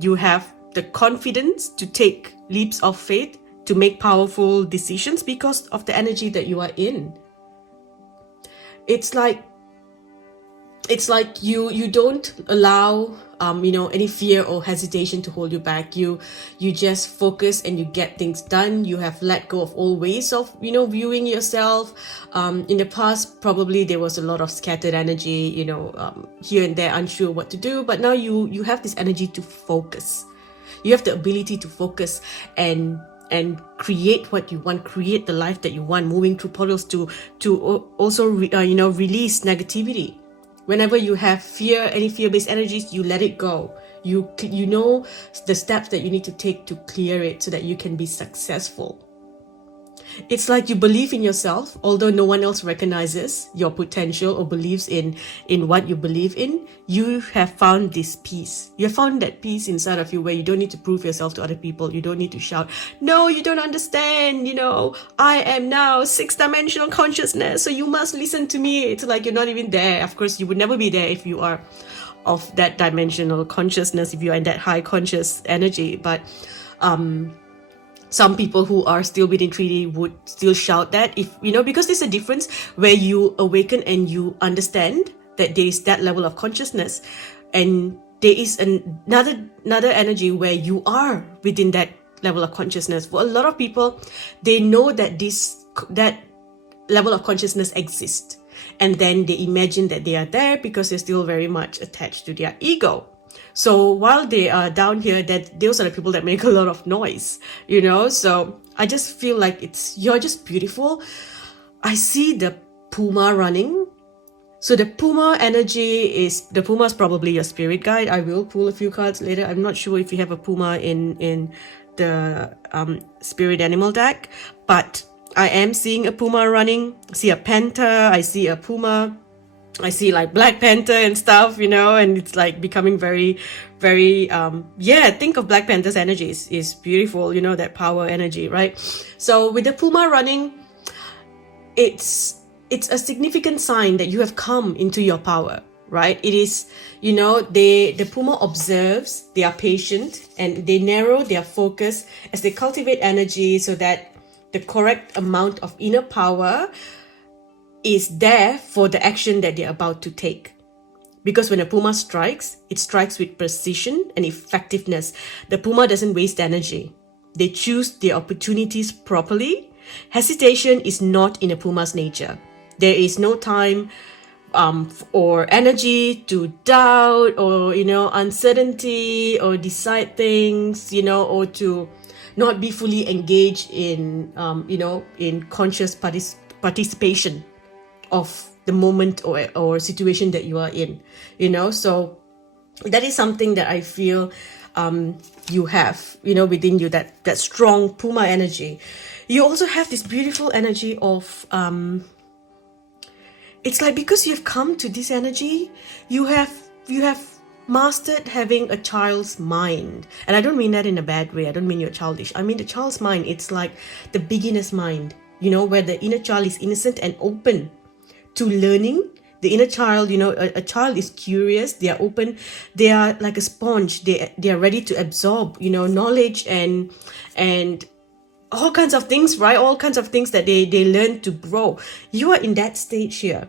You have the confidence to take leaps of faith, to make powerful decisions because of the energy that you are in. It's like you don't allow any fear or hesitation to hold you back. You just focus and you get things done. You have let go of all ways of viewing yourself. In the past, probably there was a lot of scattered energy, here and there, unsure what to do. But now you have this energy to focus. You have the ability to focus and create what you want, create the life that you want, moving through portals to also release negativity. Whenever you have fear, any fear-based energies, you let it go. You know the steps that you need to take to clear it so that you can be successful. It's like you believe in yourself, although no one else recognizes your potential or believes in what you believe in. You have found this peace. You have found that peace inside of you where you don't need to prove yourself to other people. You don't need to shout, no, you don't understand. I am now 6th dimensional consciousness, so you must listen to me. It's like you're not even there. Of course, you would never be there if you are of that dimensional consciousness, if you are in that high conscious energy. But some people who are still within 3D would still shout that, because there's a difference where you awaken and you understand that there is that level of consciousness, and there is another energy where you are within that level of consciousness. For a lot of people, they know that that level of consciousness exists, and then they imagine that they are there because they're still very much attached to their ego. So while they are down here, that those are the people that make a lot of noise, So I just feel like you're just beautiful. I see the puma running. So the puma energy is probably your spirit guide. I will pull a few cards later. I'm not sure if you have a puma in the spirit animal deck, but I am seeing a puma running. I see a panther. I see a puma. I see like Black Panther and stuff, and it's like becoming very, very, yeah, think of Black Panther's energy is beautiful, that power energy, right? So with the Puma running, it's a significant sign that you have come into your power, right? It is, the Puma observes, they are patient, and they narrow their focus as they cultivate energy so that the correct amount of inner power is there for the action that they're about to take. Because when a Puma strikes, it strikes with precision and effectiveness. The Puma doesn't waste energy. They choose their opportunities properly. Hesitation is not in a Puma's nature. There is no time or energy to doubt or, uncertainty or decide things, or to not be fully engaged in, in conscious participation of the moment or situation that you are in, so that is something that I feel you have, within you, that strong Puma energy. You also have this beautiful energy of, it's like because you've come to this energy, you have mastered having a child's mind. And I don't mean that in a bad way. I don't mean you're childish. I mean the child's mind. It's like the beginner's mind, where the inner child is innocent and open to learning. The inner child, a child is curious, they are open, they are like a sponge, they are ready to absorb, knowledge and all kinds of things, right? All kinds of things that they learn to grow. You are in that stage here.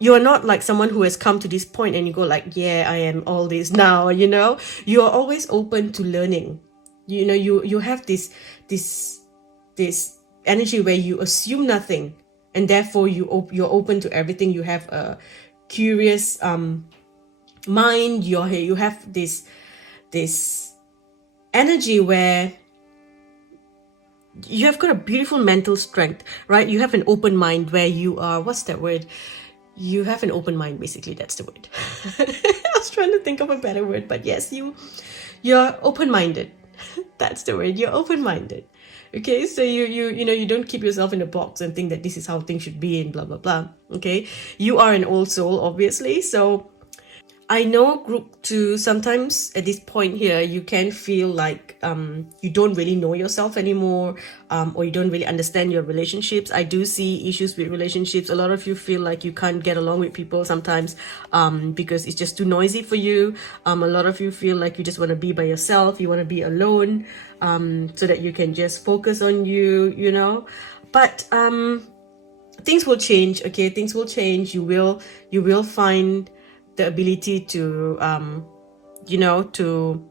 You are not like someone who has come to this point and you go like, yeah, I am all this now, You are always open to learning. You have this energy where you assume nothing, and therefore you're open to everything. You have a curious mind. You have this energy where you have got a beautiful mental strength, right? You have an open mind where you are, what's that word? You have an open mind, basically, that's the word. I was trying to think of a better word, but yes, you're open-minded. That's the word, you're open-minded. Okay, so you don't keep yourself in a box and think that this is how things should be and blah, blah, blah. Okay, you are an old soul, obviously. So I know group 2, sometimes at this point here, you can feel like you don't really know yourself anymore, or you don't really understand your relationships. I do see issues with relationships. A lot of you feel like you can't get along with people sometimes because it's just too noisy for you. A lot of you feel like you just want to be by yourself. You want to be alone so that you can just focus on you, But things will change, okay? Things will change. You will find the ability to to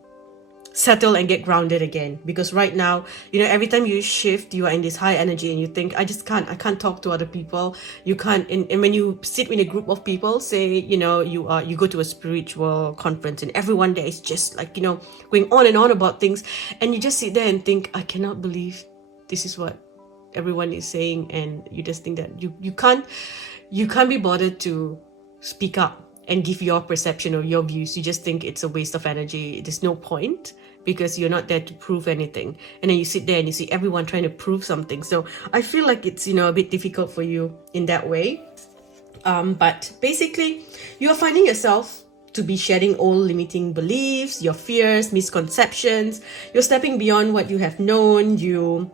settle and get grounded again, because right now, every time you shift, you are in this high energy and you think, I can't talk to other people. You can't, and when you sit in a group of people, say, you go to a spiritual conference and everyone there is just like, going on and on about things, and you just sit there and think, I cannot believe this is what everyone is saying, and you just think that you can't be bothered to speak up and give your perception or your views. You just think it's a waste of energy. There's no point because you're not there to prove anything. And then you sit there and you see everyone trying to prove something. So I feel like it's, a bit difficult for you in that way. But basically, you are finding yourself to be shedding old limiting beliefs, your fears, misconceptions. You're stepping beyond what you have known. You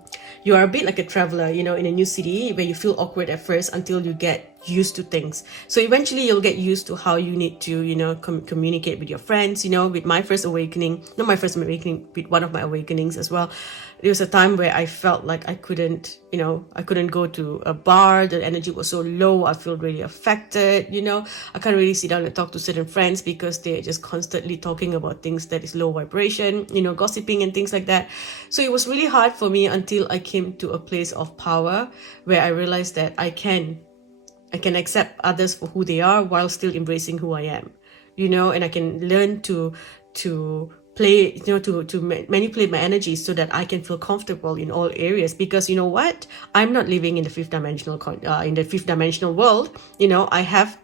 are a bit like a traveler, in a new city where you feel awkward at first until you get used to things. So eventually you'll get used to how you need to, communicate with your friends. With my first awakening, not my first awakening, with one of my awakenings as well, there was a time where I felt like I couldn't go to a bar. The energy was so low. I feel really affected. I can't really sit down and talk to certain friends because they're just constantly talking about things that is low vibration, gossiping and things like that. So it was really hard for me until I came to a place of power where I realized that I can accept others for who they are while still embracing who I am, and I can learn to play, to manipulate my energy so that I can feel comfortable in all areas. Because you know what, I'm not living in the fifth dimensional world. I have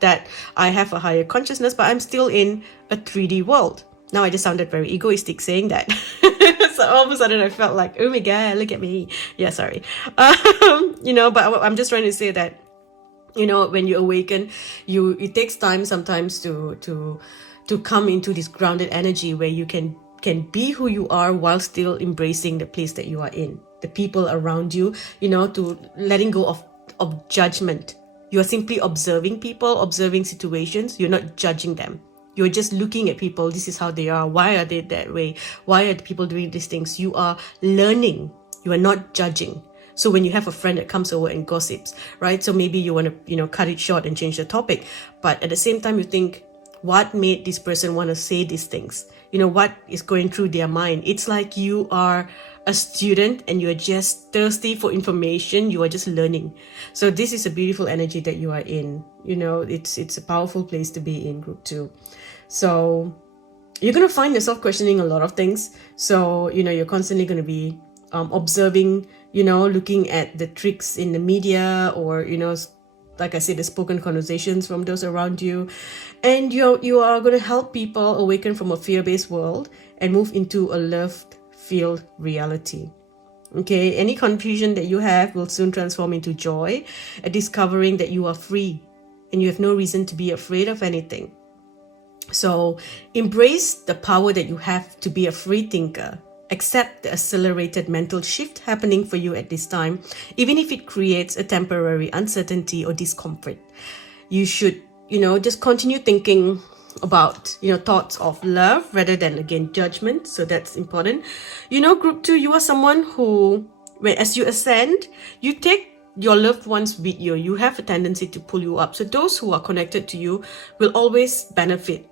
a higher consciousness, but I'm still in a 3D world. Now I just sounded very egoistic saying that. So all of a sudden I felt like, oh my god, look at me. Yeah, sorry. But I'm just trying to say that You know, when you awaken, it takes time sometimes to come into this grounded energy where you can be who you are while still embracing the place that you are in, the people around you, you know, to letting go of judgment. You are simply observing people, observing situations. You're not judging them. You're just looking at people. This is how they are. Why are they that way? Why are the people doing these things? You are learning. You are not judging. So when you have a friend that comes over and gossips, right? So maybe you want to, you know, cut it short and change the topic. But at the same time, you think, what made this person want to say these things? You know, what is going through their mind? It's like you are a student and you're just thirsty for information. You are just learning. So this is a beautiful energy that you are in. You know, it's a powerful place to be in, group 2. So you're going to find yourself questioning a lot of things. So, you know, you're constantly going to be observing, you know, looking at the tricks in the media, or, you know, like I said, the spoken conversations from those around you. And you are going to help people awaken from a fear-based world and move into a love-filled reality. Okay, any confusion that you have will soon transform into joy at discovering that you are free and you have no reason to be afraid of anything. So embrace the power that you have to be a free thinker. Accept the accelerated mental shift happening for you at this time, even if it creates a temporary uncertainty or discomfort. You should, you know, just continue thinking about, you know, thoughts of love rather than, again, judgment. So that's important. You know, group 2, you are someone who, as you ascend, you take your loved ones with you. You have a tendency to pull you up. So those who are connected to you will always benefit,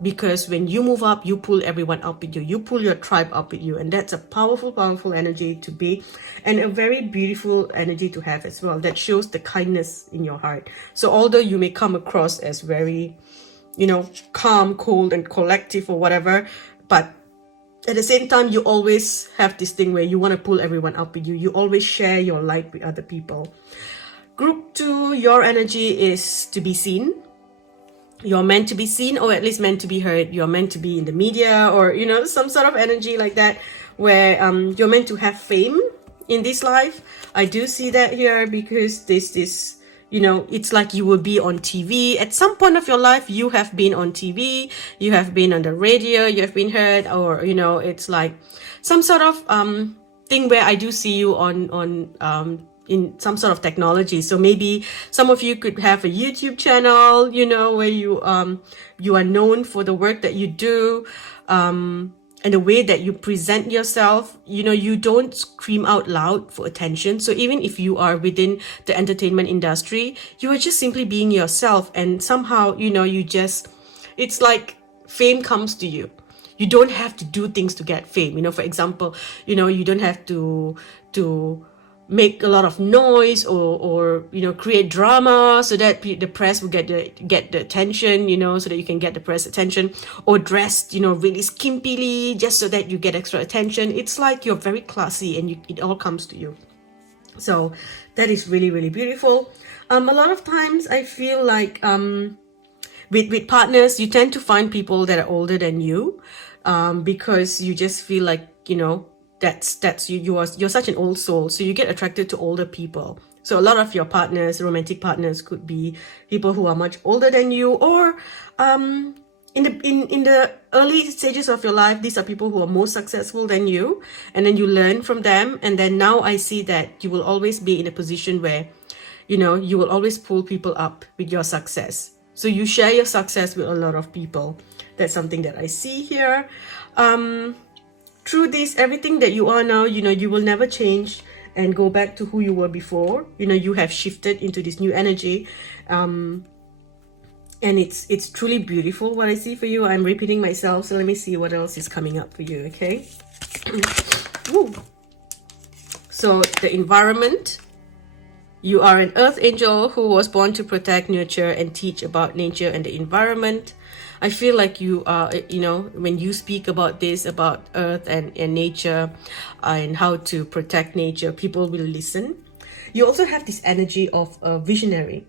because when you move up, you pull everyone up with you. You pull your tribe up with you. And that's a powerful, powerful energy to be, and a very beautiful energy to have as well. That shows the kindness in your heart. So although you may come across as very, you know, calm, cold, and collective or whatever, but at the same time, you always have this thing where you want to pull everyone up with you. You always share your light with other people. Group 2, your energy is to be seen. You're meant to be seen, or at least meant to be heard. You're meant to be in the media, or, you know, some sort of energy like that, where you're meant to have fame in this life. I do see that here, because this, you know, it's like you will be on TV. At some point of your life, you have been on TV, you have been on the radio, you have been heard, or, you know, it's like some sort of thing where I do see you on in some sort of technology. So maybe some of you could have a YouTube channel, you know, where you are known for the work that you do, and the way that you present yourself. You know, you don't scream out loud for attention. So even if you are within the entertainment industry, you are just simply being yourself, and somehow, you know, it's like fame comes to you. You don't have to do things to get fame. You know, for example, you know, you don't have to make a lot of noise, or you know, create drama so that the press will get the attention, you know, so that you can get the press attention, or dressed, you know, really skimpily just so that you get extra attention. It's like you're very classy, and it all comes to you. So that is really, really beautiful. A lot of times I feel like with partners, you tend to find people that are older than you, because you just feel like, you know, that's you're such an old soul, so you get attracted to older people. So a lot of your partners, romantic partners, could be people who are much older than you, or in the early stages of your life, these are people who are more successful than you, and then you learn from them. And then now I see that you will always be in a position where, you know, you will always pull people up with your success. So you share your success with a lot of people. That's something that I see here. Through this, everything that you are now, you know, you will never change and go back to who you were before. You know, you have shifted into this new energy. And it's truly beautiful what I see for you. I'm repeating myself, so let me see what else is coming up for you, okay? Woo. So the environment. You are an earth angel who was born to protect, nurture, and teach about nature and the environment. I feel like you are, you know, when you speak about this, about earth and nature, and how to protect nature, people will listen. You also have this energy of a visionary.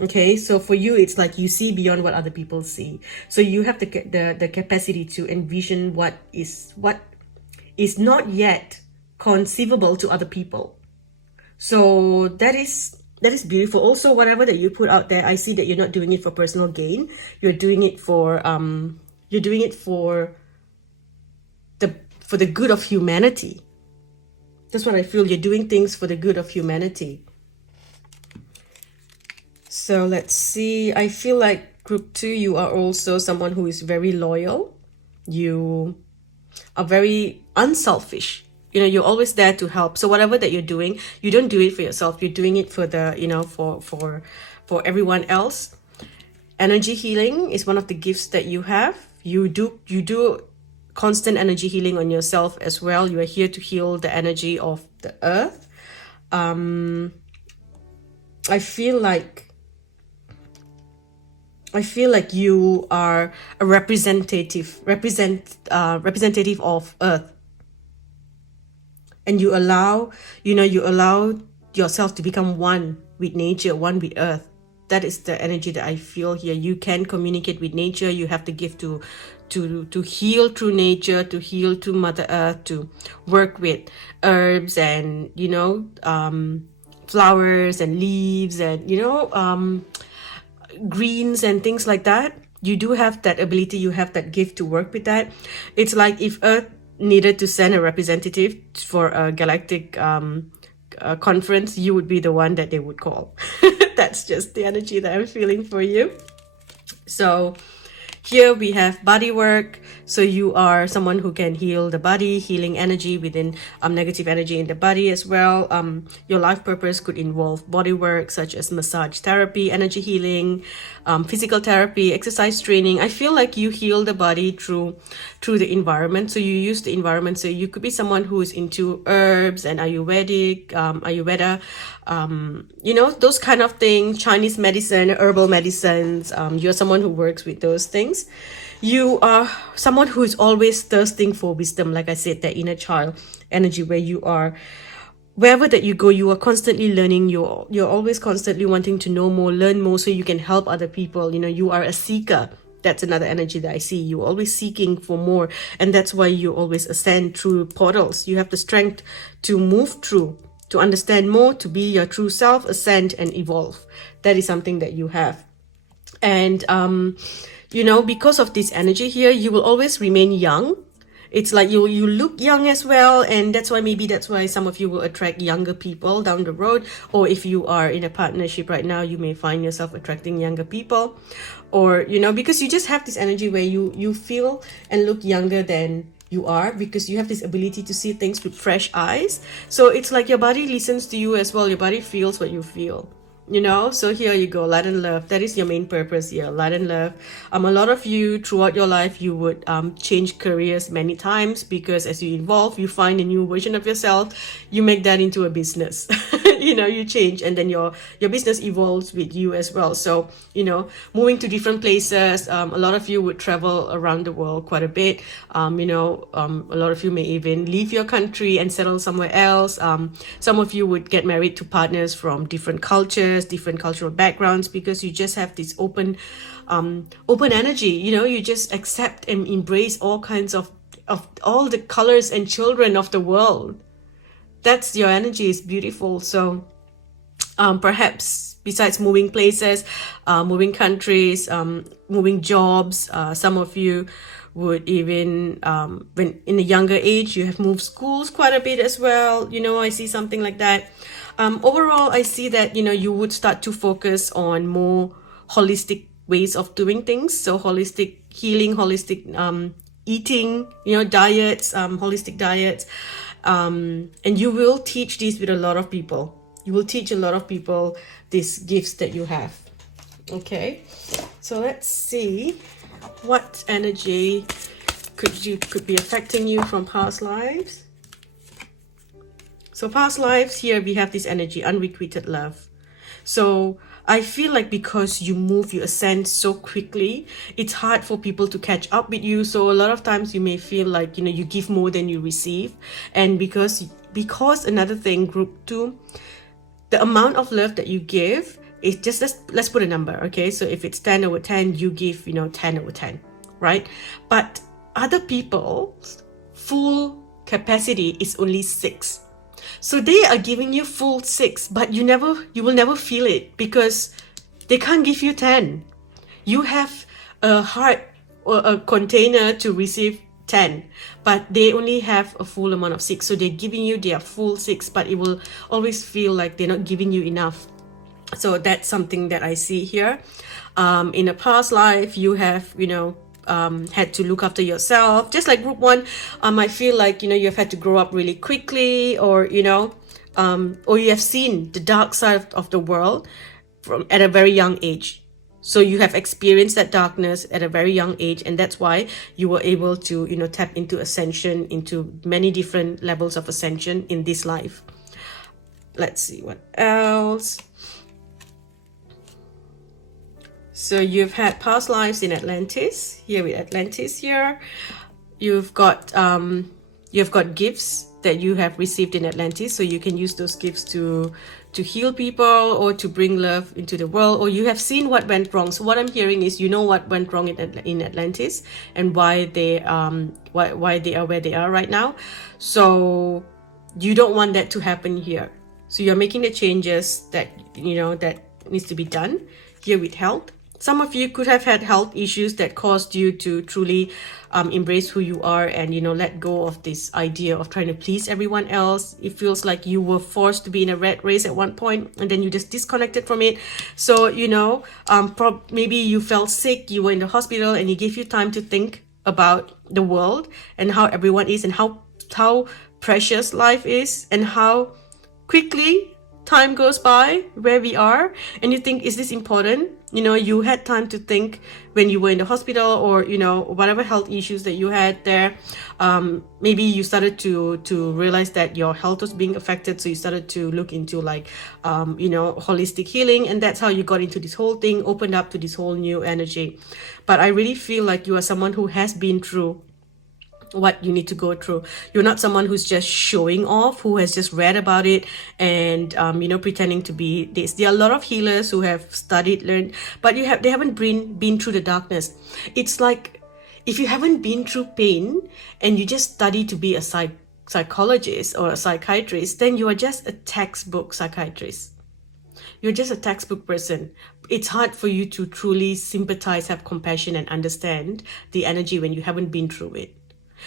Okay, so for you, it's like you see beyond what other people see. So you have the capacity to envision what is not yet conceivable to other people. So that is That is beautiful. Also, whatever that you put out there, I see that you're not doing it for personal gain. You're doing it for the good of humanity. That's what I feel. You're doing things for the good of humanity. So let's see. I feel like group 2, you are also someone who is very loyal. You are very unselfish. You're always there to help. So whatever that you're doing, you don't do it for yourself. You're doing it for the, for everyone else. Energy healing is one of the gifts that you have. You do constant energy healing on yourself as well. You are here to heal the energy of the earth. I feel like you are a representative of earth, and you allow yourself to become one with nature, one with earth. That is the energy that I feel here. You can communicate with nature. You have the gift to heal through nature, to heal through Mother Earth, to work with herbs and flowers and leaves and greens and things like that. You do have that ability. You have that gift to work with that. It's like if Earth needed to send a representative for a galactic conference, you would be the one that they would call. That's just the energy that I'm feeling for you. So here we have body work. So you are someone who can heal the body, healing energy within negative energy in the body as well. Your life purpose could involve body work such as massage therapy, energy healing, physical therapy, exercise training. I feel like you heal the body through the environment. So you use the environment. So you could be someone who is into herbs and Ayurveda, those kind of things, Chinese medicine, herbal medicines. You're someone who works with those things. You are someone who is always thirsting for wisdom. Like I said, that inner child energy where you are, wherever that you go, you are constantly learning. You're always constantly wanting to know more, learn more, so you can help other people. You are a seeker. That's another energy that I see. You're always seeking for more, and that's why you always ascend through portals. You have the strength to move through, to understand more, to be your true self, ascend and evolve. That is something that you have. And because of this energy here, you will always remain young. It's like you look young as well, and that's why some of you will attract younger people down the road. Or if you are in a partnership right now, you may find yourself attracting younger people, or because you just have this energy where you feel and look younger than you are, because you have this ability to see things with fresh eyes. So it's like your body listens to you as well. Your body feels what you feel. So here you go, light and love. That is your main purpose here, light and love. A lot of you throughout your life, you would change careers many times, because as you evolve, you find a new version of yourself, you make that into a business. You change, and then your business evolves with you as well. So moving to different places. A lot of you would travel around the world quite a bit. A lot of you may even leave your country and settle somewhere else. Some of you would get married to partners from different cultures, different cultural backgrounds, because you just have this open energy. You just accept and embrace all kinds of all the colors and children of the world. That's your energy. Is beautiful. So perhaps besides moving places, moving countries, moving jobs, some of you would even when in a younger age, you have moved schools quite a bit as well. I see something like that. Overall, I see that you would start to focus on more holistic ways of doing things. So holistic healing, holistic eating, diets, holistic diets, and you will teach this with a lot of people. You will teach a lot of people these gifts that you have. Okay, so let's see what energy could be affecting you from past lives. So past lives, here we have this energy, unrequited love. So I feel like because you move, you ascend so quickly, it's hard for people to catch up with you. So a lot of times you may feel like, you give more than you receive. And because another thing, group 2, the amount of love that you give is just, let's put a number, okay? So if it's 10 over 10, you give, 10 over 10, right? But other people's full capacity is only 6. So they are giving you full 6, but you will never feel it because they can't give you 10. You have a heart or a container to receive 10, but they only have a full amount of 6. So they're giving you their full 6, but it will always feel like they're not giving you enough. So that's something that I see here. In a past life, you have, had to look after yourself. Just like group 1, I feel like, you've had to grow up really quickly, or, or you have seen the dark side of the world at a very young age. So you have experienced that darkness at a very young age, and that's why you were able to, tap into ascension, into many different levels of ascension in this life. Let's see what else. So you've had past lives in Atlantis, here with Atlantis here. You've got gifts that you have received in Atlantis, so you can use those gifts to heal people or to bring love into the world, or you have seen what went wrong. So what I'm hearing is what went wrong in Atlantis and why they why they are where they are right now. So you don't want that to happen here. So you're making the changes that that needs to be done here with health. Some of you could have had health issues that caused you to truly embrace who you are and, let go of this idea of trying to please everyone else. It feels like you were forced to be in a rat race at one point and then you just disconnected from it. So, maybe you felt sick, you were in the hospital, and it gave you time to think about the world and how everyone is and how precious life is and how quickly time goes by where we are, and you think, is this important? You had time to think when you were in the hospital, or whatever health issues that you had there. Maybe you started to realize that your health was being affected, so you started to look into holistic healing, and that's how you got into this whole thing, opened up to this whole new energy. But I really feel like you are someone who has been through what you need to go through. You're not someone who's just showing off, who has just read about it and pretending to be this. There are a lot of healers who have studied, learned, but they haven't been through the darkness. It's like if you haven't been through pain and you just study to be a psychologist or a psychiatrist, then you are just a textbook psychiatrist. You're just a textbook person. It's hard for you to truly sympathize, have compassion, and understand the energy when you haven't been through it.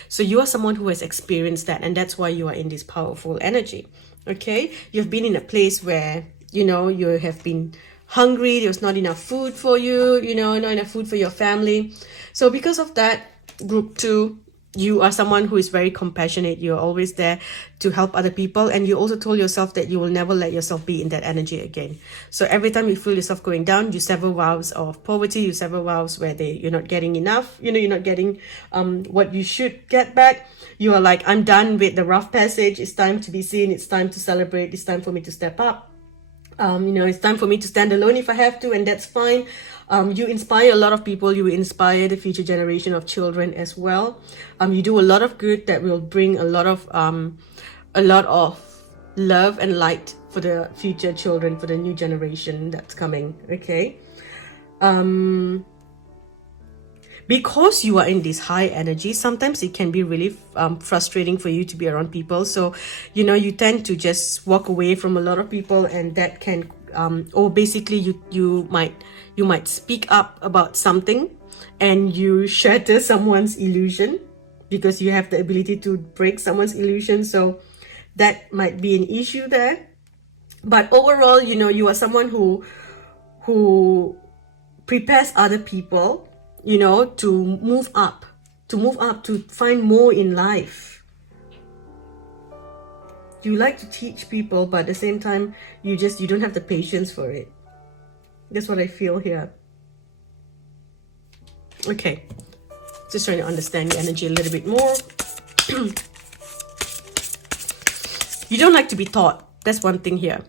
So you are someone who has experienced that, and that's why you are in this powerful energy. Okay, you've been in a place where you have been hungry, there's not enough food for you, not enough food for your family. So because of that, group 2, you are someone who is very compassionate. You're always there to help other people, and you also told yourself that you will never let yourself be in that energy again. So every time you feel yourself going down, you sever vows of poverty, you sever vows where you're not getting enough, you're not getting what you should get back. You are like, I'm done with the rough passage, it's time to be seen, it's time to celebrate, it's time for me to step up. It's time for me to stand alone if I have to, and that's fine. You inspire a lot of people. You inspire the future generation of children as well. You do a lot of good that will bring a lot of love and light for the future children, for the new generation that's coming. Okay. Because you are in this high energy, sometimes it can be really frustrating for you to be around people. So, you tend to just walk away from a lot of people, and that can, or basically you might speak up about something and you shatter someone's illusion because you have the ability to break someone's illusion. So that might be an issue there. But overall, you are someone who prepares other people, to move up, to find more in life. You like to teach people, but at the same time, you don't have the patience for it. That's what I feel here. Okay, just trying to understand your energy a little bit more. You don't like to be taught. That's one thing here.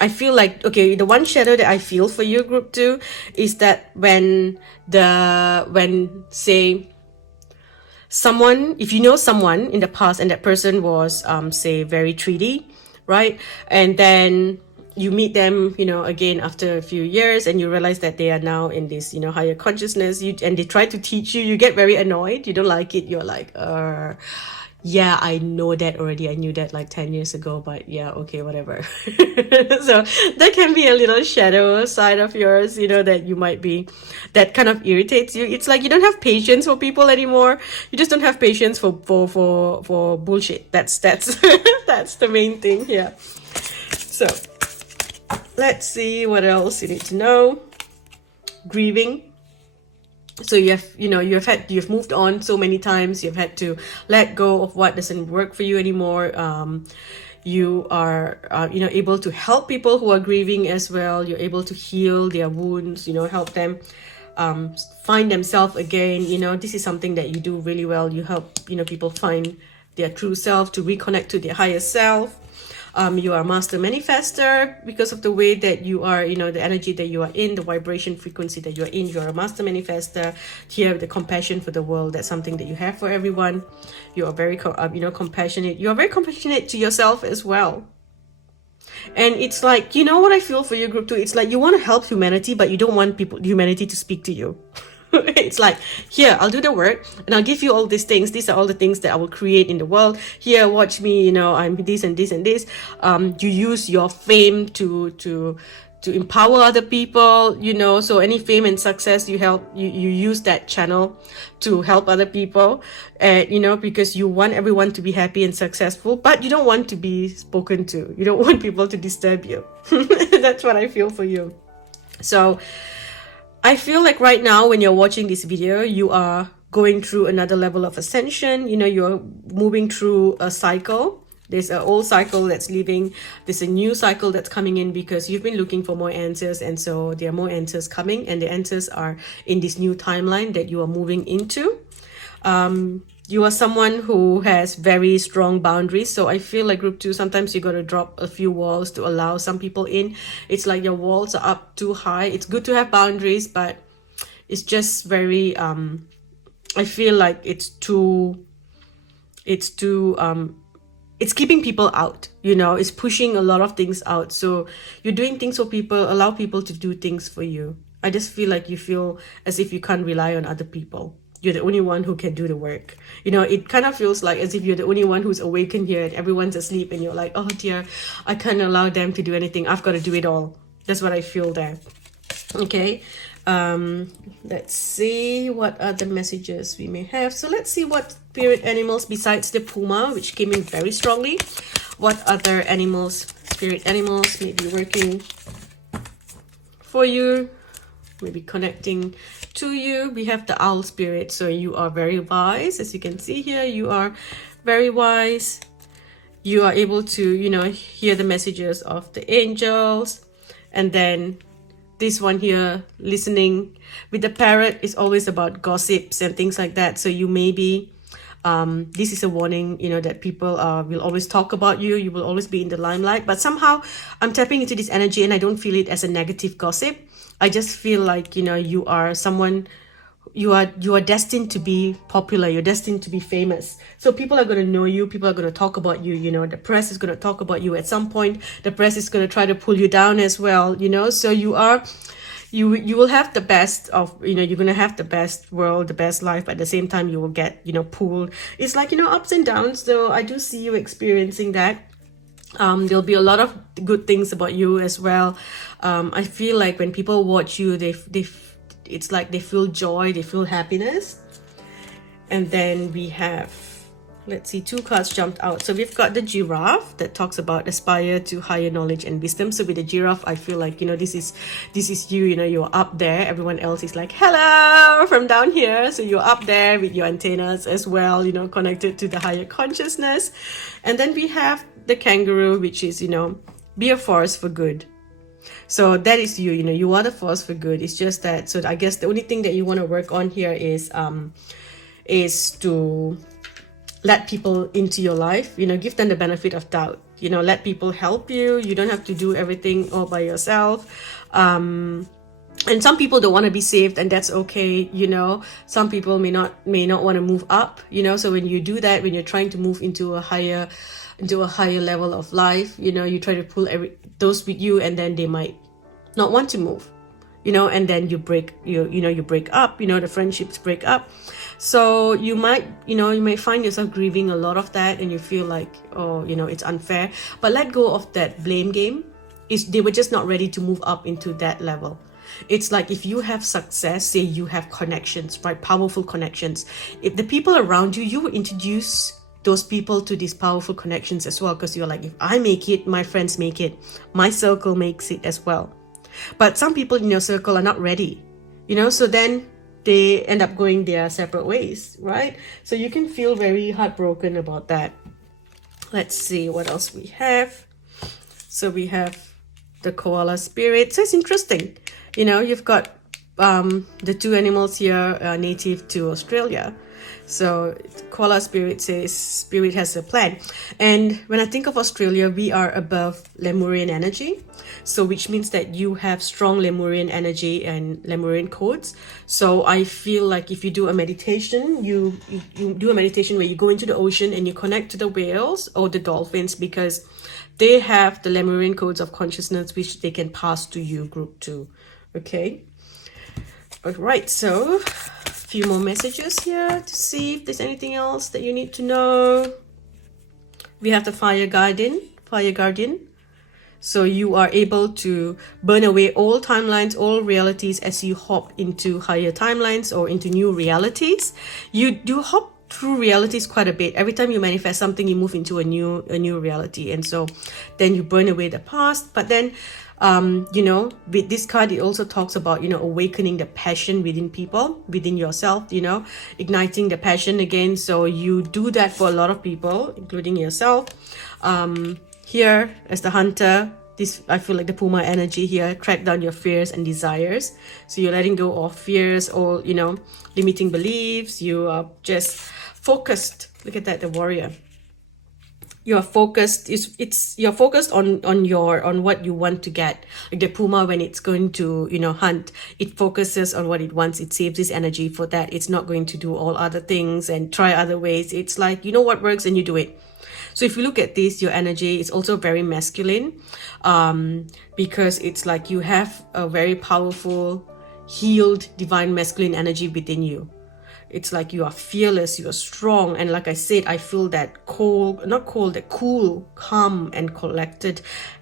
I feel like, okay, the one shadow that I feel for you, group 2, is that when say someone, if you know someone in the past and that person was say very treaty, right? And then you meet them, again after a few years, and you realize that they are now in this, higher consciousness, and they try to teach you, you get very annoyed, you don't like it, you're like, Yeah, I know that already. I knew that like 10 years ago, but yeah, okay, whatever. So that can be a little shadow side of yours, that you might be, that kind of irritates you. It's like you don't have patience for people anymore. You just don't have patience for bullshit. That's that's the main thing here. So let's see what else you need to know. Grieving. So you've moved on so many times. You've had to let go of what doesn't work for you anymore. You are able to help people who are grieving as well. You're able to heal their wounds, help them find themselves again. This is something that you do really well. You help people find their true self, to reconnect to their higher self. You are a master manifester because of the way that you are, the energy that you are in, the vibration frequency that you are in. You are a master manifester. Here, the compassion for the world, that's something that you have for everyone. You are very, compassionate. You are very compassionate to yourself as well. And it's like, what I feel for your group too? It's like you want to help humanity, but you don't want humanity to speak to you. It's like, here, I'll do the work and I'll give you all these things. These are all the things that I will create in the world. Here, watch me, I'm this and this and this. You use your fame to empower other people, so any fame and success you use that channel to help other people, because you want everyone to be happy and successful, but you don't want to be spoken to. You don't want people to disturb you. That's what I feel for you. So I feel like right now when you're watching this video, you are going through another level of ascension. You're moving through a cycle. There's an old cycle that's leaving. There's a new cycle that's coming in because you've been looking for more answers. And so there are more answers coming, and the answers are in this new timeline that you are moving into. You are someone who has very strong boundaries. So I feel like group 2, sometimes you got to drop a few walls to allow some people in. It's like your walls are up too high. It's good to have boundaries, but it's just very, I feel like it's keeping people out, it's pushing a lot of things out. So you're doing things for people, allow people to do things for you. I just feel like you feel as if you can't rely on other people. You're the only one who can do the work. It kind of feels like as if you're the only one who's awakened here and everyone's asleep, and you're like, oh dear, I can't allow them to do anything. I've got to do it all. That's what I feel there. Okay. Let's see what other messages we may have. So let's see what spirit animals besides the puma, which came in very strongly. What other spirit animals may be working for you, maybe connecting to you. We have the owl spirit. So you are very wise. As you can see here, you are very wise. You are able to, hear the messages of the angels. And then this one here, listening with the parrot, is always about gossips and things like that. So you may be, this is a warning, that people will always talk about you. You will always be in the limelight. But somehow I'm tapping into this energy and I don't feel it as a negative gossip. I just feel like, you are someone, you are destined to be popular. You're destined to be famous. So people are going to know you. People are going to talk about you. The press is going to talk about you at some point. The press is going to try to pull you down as well. So you will have the best of, you're going to have the best world, the best life. But at the same time, you will get, pulled. It's like, ups and downs. So I do see you experiencing that. There'll be a lot of good things about you as well. I feel like when people watch you, it's like they feel joy, they feel happiness. And then we have, let's see, 2 cards jumped out. So we've got the giraffe that talks about aspire to higher knowledge and wisdom. So with the giraffe, I feel like, this is you, you're up there. Everyone else is like, hello, from down here. So you're up there with your antennas as well, connected to the higher consciousness. And then we have the kangaroo, which is, be a force for good. So that is you, you are the force for good. It's just that, so I guess the only thing that you want to work on here is to let people into your life, give them the benefit of doubt, let people help you. You don't have to do everything all by yourself. And some people don't want to be saved, and that's okay. Some people may not want to move up, so when you do that, when you're trying to move into a higher level of life, you try to pull those with you, and then they might not want to move. and then you break up, the friendships break up. So you might find yourself grieving a lot of that, and you feel like, oh, it's unfair. But let go of that blame game. They were just not ready to move up into that level. It's like if you have success, say you have connections, right? Powerful connections. If the people around you, you will introduce those people to these powerful connections as well, because you're like, if I make it, my friends make it, my circle makes it as well. But some people in your circle are not ready, so then they end up going their separate ways, right? So you can feel very heartbroken about that. Let's see what else we have. So we have the koala spirit. So it's interesting. You've got the two animals here native to Australia. So koala spirit says spirit has a plan. And when I think of Australia, we are above Lemurian energy. So which means that you have strong Lemurian energy and Lemurian codes. So I feel like if you do a meditation, you do a meditation where you go into the ocean and you connect to the whales or the dolphins, because they have the Lemurian codes of consciousness which they can pass to you, group 2. Okay. All right. So a few more messages here to see if there's anything else that you need to know. We have the fire guardian. So you are able to burn away all timelines, all realities as you hop into higher timelines or into new realities. You do hop through realities quite a bit. Every time you manifest something, you move into a new reality. And so then you burn away the past. But then, with this card, it also talks about, awakening the passion within people, within yourself, igniting the passion again. So you do that for a lot of people, including yourself. Here, as the hunter, I feel like the Puma energy here, track down your fears and desires. So you're letting go of fears or, limiting beliefs. You are just focused. Look at that, the warrior. You're focused. You're focused on what you want to get. Like the Puma, when it's going to, hunt, it focuses on what it wants. It saves its energy for that. It's not going to do all other things and try other ways. It's like, you know what works and you do it. So if you look at this, your energy is also very masculine, because it's like you have a very powerful, healed, divine masculine energy within you. It's like you are fearless, you are strong. And like I said, I feel that cool, calm and collected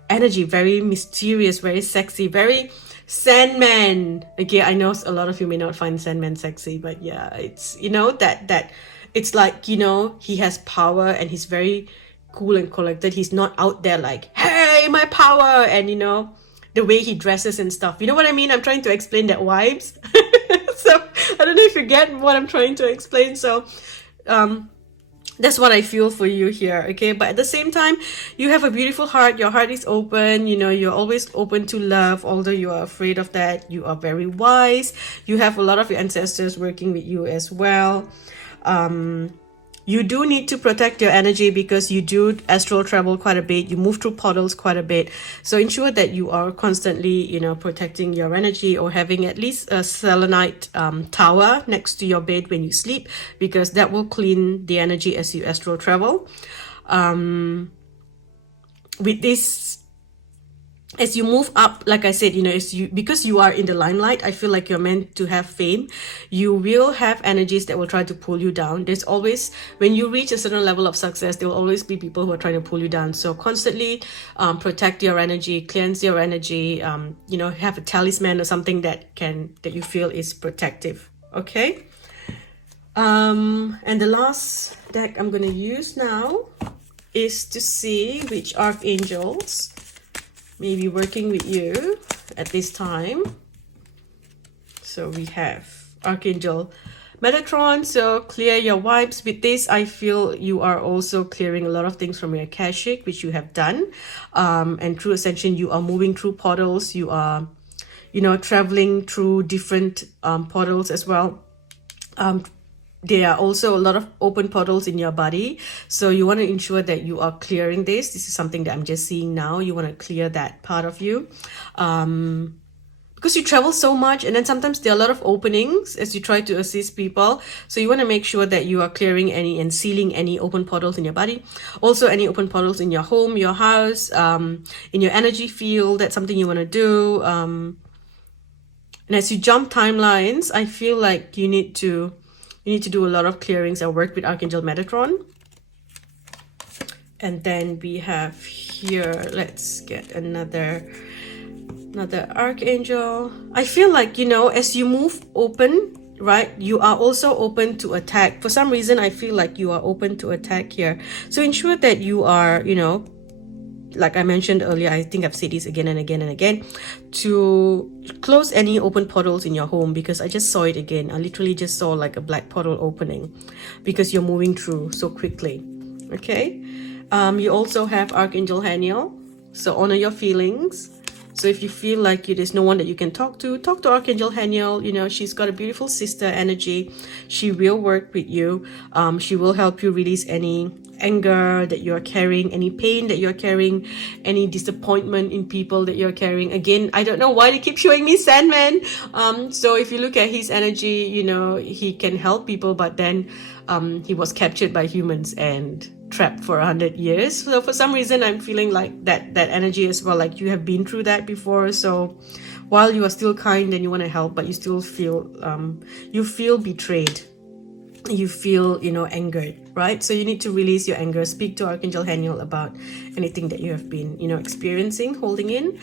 energy, very mysterious, very sexy, very Sandman. Okay, I know a lot of you may not find Sandman sexy, but yeah, it's, that it's like, he has power and he's very cool and collected. He's not out there like, hey, my power, and the way he dresses and stuff. You know what I mean? I'm trying to explain that vibes. So I don't know if you get what I'm trying to explain. So that's what I feel for you here. Okay, but at the same time, you have a beautiful heart. Your heart is open. You're always open to love, although you are afraid of that. You are very wise. You have a lot of your ancestors working with you as well. You do need to protect your energy because you do astral travel quite a bit. You move through portals quite a bit. So ensure that you are constantly, protecting your energy, or having at least a selenite tower next to your bed when you sleep, because that will clean the energy as you astral travel. With this, as you move up, like I said, because you are in the limelight, I feel like you're meant to have fame. You will have energies that will try to pull you down. There's always, when you reach a certain level of success, there will always be people who are trying to pull you down. So constantly protect your energy, cleanse your energy, have a talisman or something that you feel is protective. Okay. And the last deck I'm going to use now is to see which archangels may be working with you at this time. So we have Archangel Metatron. So clear your vibes. With this, I feel you are also clearing a lot of things from your Akashic, which you have done. And through Ascension, you are moving through portals. You are, traveling through different portals as well. There are also a lot of open portals in your body. So you want to ensure that you are clearing this. This is something that I'm just seeing now. You want to clear that part of you. Because you travel so much, and then sometimes there are a lot of openings as you try to assist people. So you want to make sure that you are clearing any and sealing any open portals in your body. Also any open portals in your home, your house, in your energy field. That's something you want to do. And as you jump timelines, I feel like you need to do a lot of clearings and work with Archangel Metatron. And then we have here, let's get another archangel. I feel like, as you move open, right, you are also open to attack. For some reason, I feel like you are open to attack here. So ensure that you are, like I mentioned earlier, I think I've said this again and again and again, to close any open portals in your home, because I just saw it again. I literally just saw like a black portal opening because you're moving through so quickly. Okay. You also have Archangel Haniel. So honor your feelings. So if you feel like there's no one that you can talk to Archangel Haniel. She's got a beautiful sister energy. She will work with you. She will help you release any anger that you're carrying, any pain that you're carrying, any disappointment in people that you're carrying. Again, I don't know why they keep showing me Sandman. So if you look at his energy, he can help people, but then he was captured by humans and trapped for 100 years. So for some reason, I'm feeling like that energy as well, like you have been through that before. So while you are still kind and you want to help, but you still feel you feel betrayed, you feel angered, right? So you need to release your anger. Speak to Archangel Haniel about anything that you have been experiencing, holding in.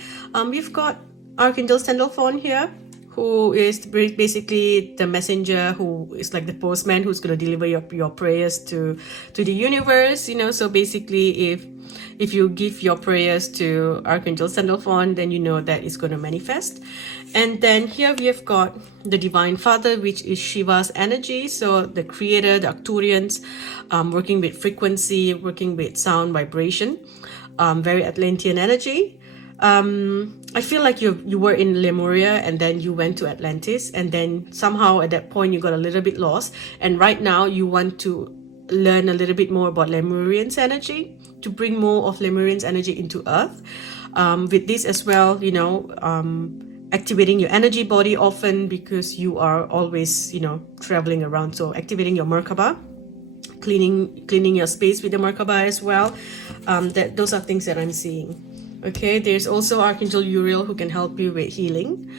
We've got Archangel Sandalphon here, who is basically the messenger, who is like the postman who's going to deliver your prayers to the universe. So basically, if you give your prayers to Archangel Sandalphon, then that it's going to manifest. And then here we have got the Divine Father, which is Shiva's energy. So the creator, the Arcturians, working with frequency, working with sound vibration, very Atlantean energy. I feel like you were in Lemuria and then you went to Atlantis, and then somehow at that point you got a little bit lost, and right now you want to learn a little bit more about Lemurian's energy, to bring more of Lemurian's energy into Earth. With this as well, activating your energy body often, because you are always traveling around. So activating your Merkaba, cleaning your space with the Merkaba as well. Those are things that I'm seeing. Okay, there's also Archangel Uriel, who can help you with healing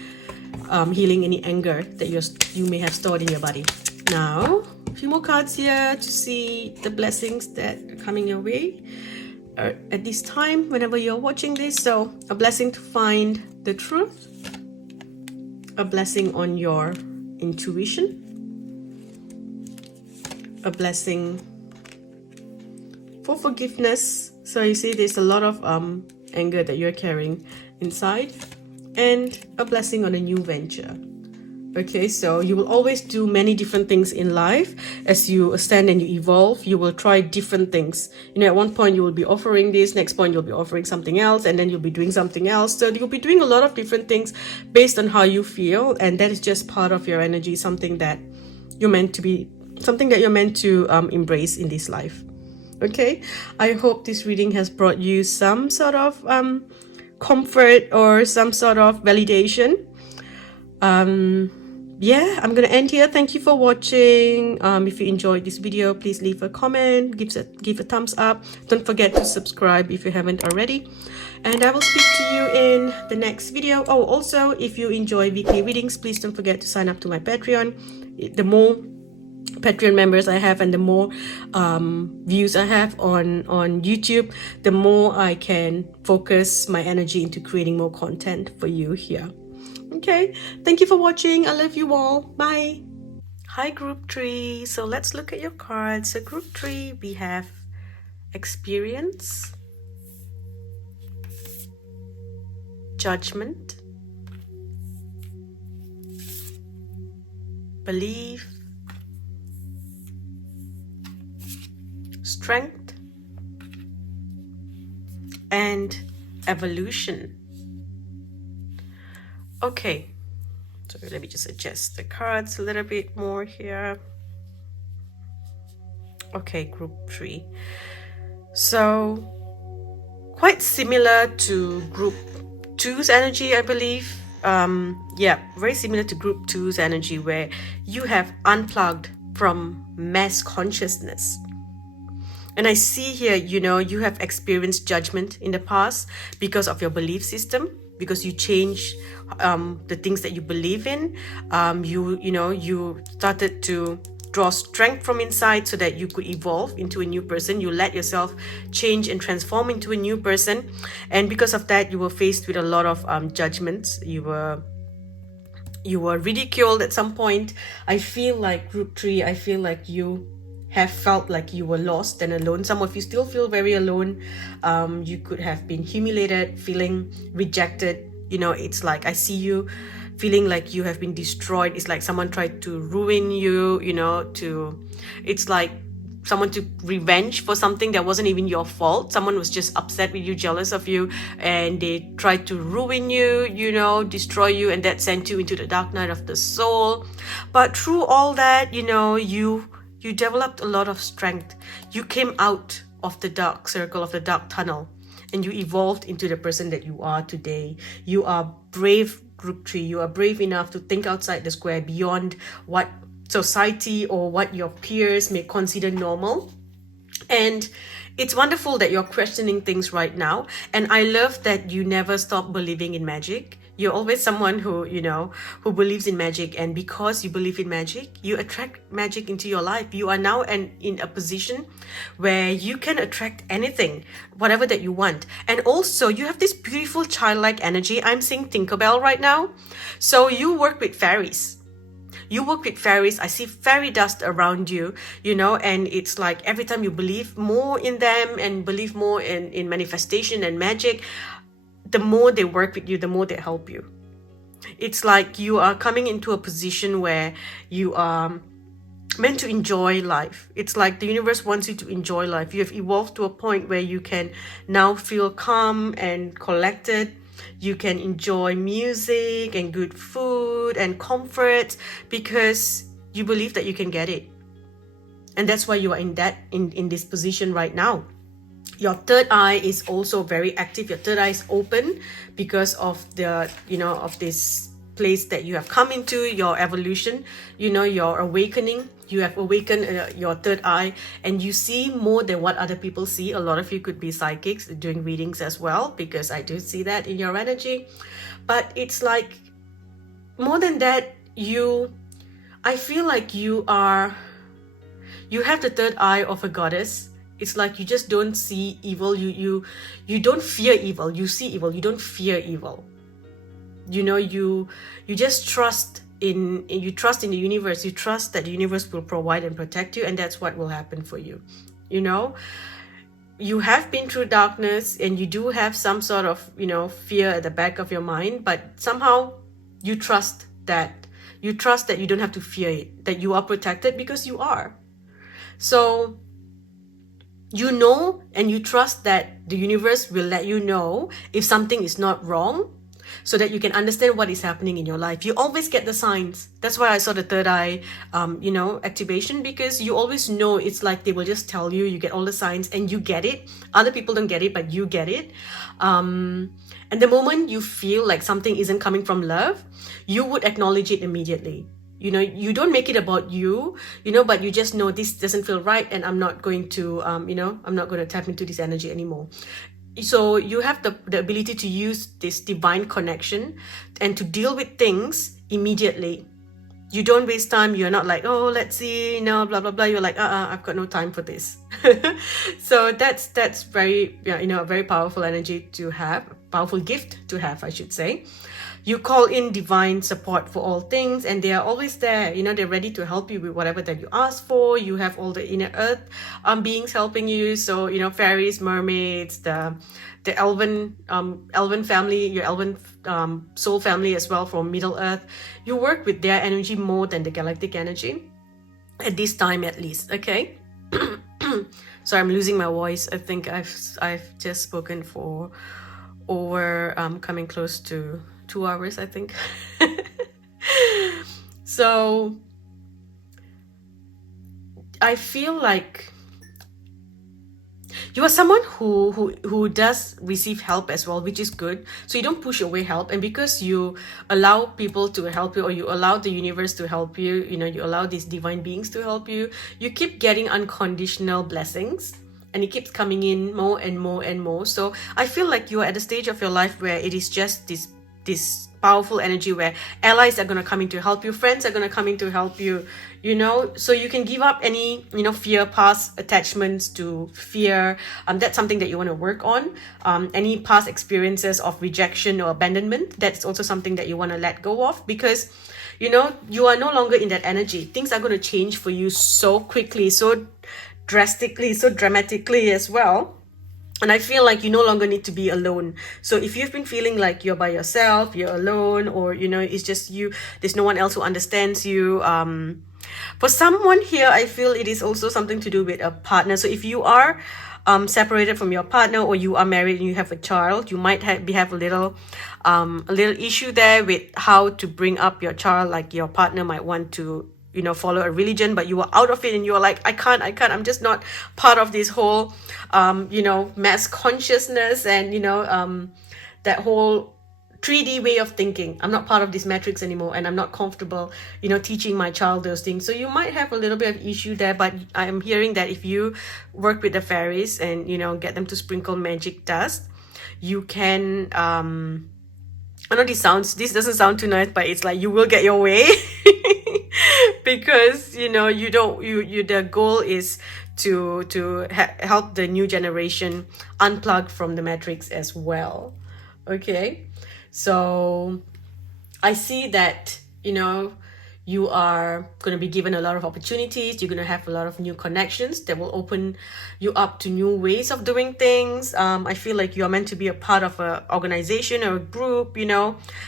any anger that you may have stored in your body. Now, a few more cards here to see the blessings that are coming your way at this time, whenever you're watching this. So, a blessing to find the truth, a blessing on your intuition, a blessing for forgiveness. So you see there's a lot of anger that you're carrying inside, and a blessing on a new venture. Okay, so you will always do many different things in life. As you stand and you evolve, you will try different things. At one point you will be offering this, next point you'll be offering something else, and then you'll be doing something else. So you'll be doing a lot of different things based on how you feel, and that is just part of your energy, something that you're meant to embrace in this life. Okay, I hope this reading has brought you some sort of comfort or some sort of validation. Yeah, I'm gonna end here. Thank you for watching. If you enjoyed this video, please leave a comment, give a thumbs up. Don't forget to subscribe if you haven't already, and I will speak to you in the next video. Oh, also, if you enjoy weekly readings, please don't forget to sign up to my Patreon. The more Patreon members I have, and the more views I have on YouTube, the more I can focus my energy into creating more content for you here. Okay, thank you for watching. I love you all. Bye. Hi, Group 3. So let's look at your cards. So Group 3, we have experience, judgment, belief, strength, and evolution. Okay, so let me just adjust the cards a little bit more here. Okay, Group 3. So quite similar to Group 2's energy, I believe. Yeah, very similar to Group 2's energy, where you have unplugged from mass consciousness. And I see here, you have experienced judgment in the past because of your belief system. because you changed the things that you believe in. You started to draw strength from inside so that you could evolve into a new person. You let yourself change and transform into a new person, and because of that, you were faced with a lot of judgments. You were ridiculed at some point. I feel like group 3, I feel like you have felt like you were lost and alone. Some of you still feel very alone. You could have been humiliated, feeling rejected. It's like I see you feeling like you have been destroyed. It's like someone tried to ruin you, it's like someone took revenge for something that wasn't even your fault. Someone was just upset with you, jealous of you, and they tried to ruin you, destroy you, and that sent you into the dark night of the soul. But through all that, you developed a lot of strength. You came out of the dark circle, of the dark tunnel, and you evolved into the person that you are today. You are brave, group 3. You are brave enough to think outside the square, beyond what society or what your peers may consider normal. And it's wonderful that you're questioning things right now. And I love that you never stop believing in magic. You're always someone who believes in magic, and because you believe in magic, you attract magic into your life. You are now in a position where you can attract anything, whatever that you want. And also, you have this beautiful childlike energy. I'm seeing Tinkerbell right now. So you work with fairies. I see fairy dust around you, and it's like every time you believe more in them and believe more in manifestation and magic, the more they work with you, the more they help you. It's like you are coming into a position where you are meant to enjoy life. It's like the universe wants you to enjoy life. You have evolved to a point where you can now feel calm and collected. You can enjoy music and good food and comfort because you believe that you can get it. And that's why you are in this position right now. Your third eye is also very active. Your third eye is open because of of this place that you have come into, your evolution, your awakening. You have awakened your third eye, and you see more than what other people see. A lot of you could be psychics doing readings as well, because I do see that in your energy. But it's like more than that, I feel like you have the third eye of a goddess. It's like you just don't see evil. You don't fear evil. You see evil. You don't fear evil. You just trust in the universe. You trust that the universe will provide and protect you, and that's what will happen for you. You have been through darkness, and you do have some sort of fear at the back of your mind, but somehow you trust that you don't have to fear it, that you are protected because you are. So and you trust that the universe will let you know if something is not wrong, so that you can understand what is happening in your life. You always get the signs. That's why I saw the third eye, activation, because you always know. It's like they will just tell you. You get all the signs and you get it. Other people don't get it, but you get it. And the moment you feel like something isn't coming from love, you would acknowledge it immediately. You don't make it about you, but you just know this doesn't feel right, and I'm not going to, I'm not going to tap into this energy anymore. So you have the ability to use this divine connection and to deal with things immediately. You don't waste time. You're not like, oh, let's see, blah, blah, blah. You're like, I've got no time for this. So that's very, a very powerful energy to have, powerful gift to have, I should say. You call in divine support for all things, and they are always there. They're ready to help you with whatever that you ask for. You have all the inner earth beings helping you. So, fairies, mermaids, the elven family, your elven soul family as well from Middle Earth. You work with their energy more than the galactic energy at this time, at least. Okay. Sorry, I'm losing my voice. I think I've just spoken for over coming close to 2 hours, I think. So I feel like you are someone who does receive help as well, which is good. So you don't push away help, and because you allow people to help you, or you allow the universe to help you, you allow these divine beings to help you, you keep getting unconditional blessings. and it keeps coming in more and more and more. So I feel like you're at a stage of your life where it is just this powerful energy where allies are going to come in to help you, friends are going to come in to help you, so you can give up any, fear, past attachments to fear. That's something that you want to work on. Any past experiences of rejection or abandonment, that's also something that you want to let go of, because you are no longer in that energy. Things are going to change for you so quickly, so drastically, so dramatically as well. And I feel like you no longer need to be alone. So if you've been feeling like you're by yourself, you're alone, or it's just you, there's no one else who understands you, for someone here, I feel it is also something to do with a partner. So if you are separated from your partner, or you are married and you have a child, you might have a little issue there with how to bring up your child. Like your partner might want to follow a religion, but you are out of it and you're like, I can't, I'm just not part of this whole mass consciousness and that whole 3D way of thinking. I'm not part of this matrix anymore, and I'm not comfortable teaching my child those things. So you might have a little bit of issue there, but I'm hearing that if you work with the fairies and get them to sprinkle magic dust, you can I know this doesn't sound too nice, but it's like you will get your way. Because the goal is to help the new generation unplug from the matrix as well. Okay, so I see that you are going to be given a lot of opportunities. You're going to have a lot of new connections that will open you up to new ways of doing things. I feel like you are meant to be a part of an organization or a group,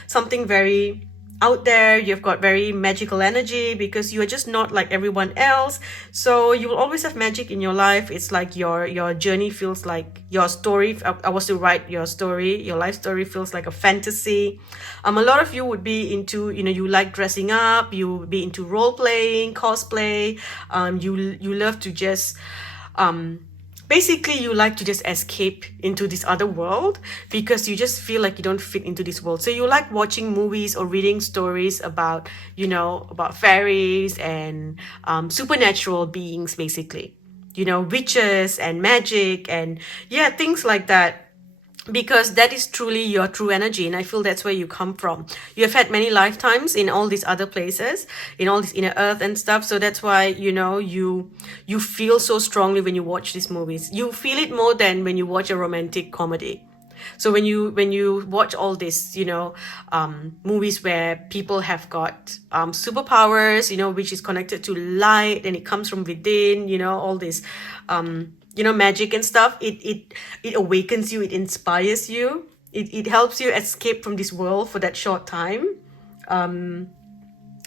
something very out there. You've got very magical energy because you are just not like everyone else. So you will always have magic in your life. It's like your journey feels like your story. I was to write your story. Your life story feels like a fantasy. A lot of you would be into, you like dressing up. You would be into role playing, cosplay. You love to just basically you like to just escape into this other world because you just feel like you don't fit into this world. So you like watching movies or reading stories about about fairies and supernatural beings, basically, witches and magic and things like that, because that is truly your true energy. And I feel that's where you come from. You have had many lifetimes in all these other places, in all this inner earth and stuff. So that's why, you feel so strongly when you watch these movies. You feel it more than when you watch a romantic comedy. So when you watch all these, movies where people have got superpowers, which is connected to light and it comes from within, all this, magic and stuff, it awakens you, it inspires you, it helps you escape from this world for that short time.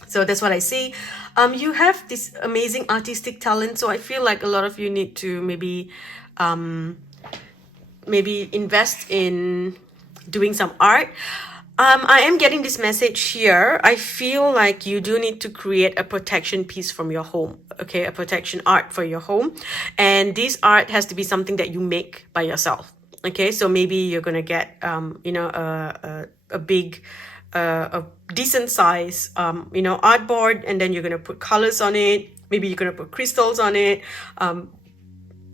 So that's what I see. You have this amazing artistic talent, so I feel like a lot of you need to maybe invest in doing some art. I am getting this message here. I feel like you do need to create a protection piece from your home, okay? A protection art for your home. And this art has to be something that you make by yourself, okay? So maybe you're going to get, a big, a decent size, artboard, and then you're going to put colors on it. Maybe you're going to put crystals on it.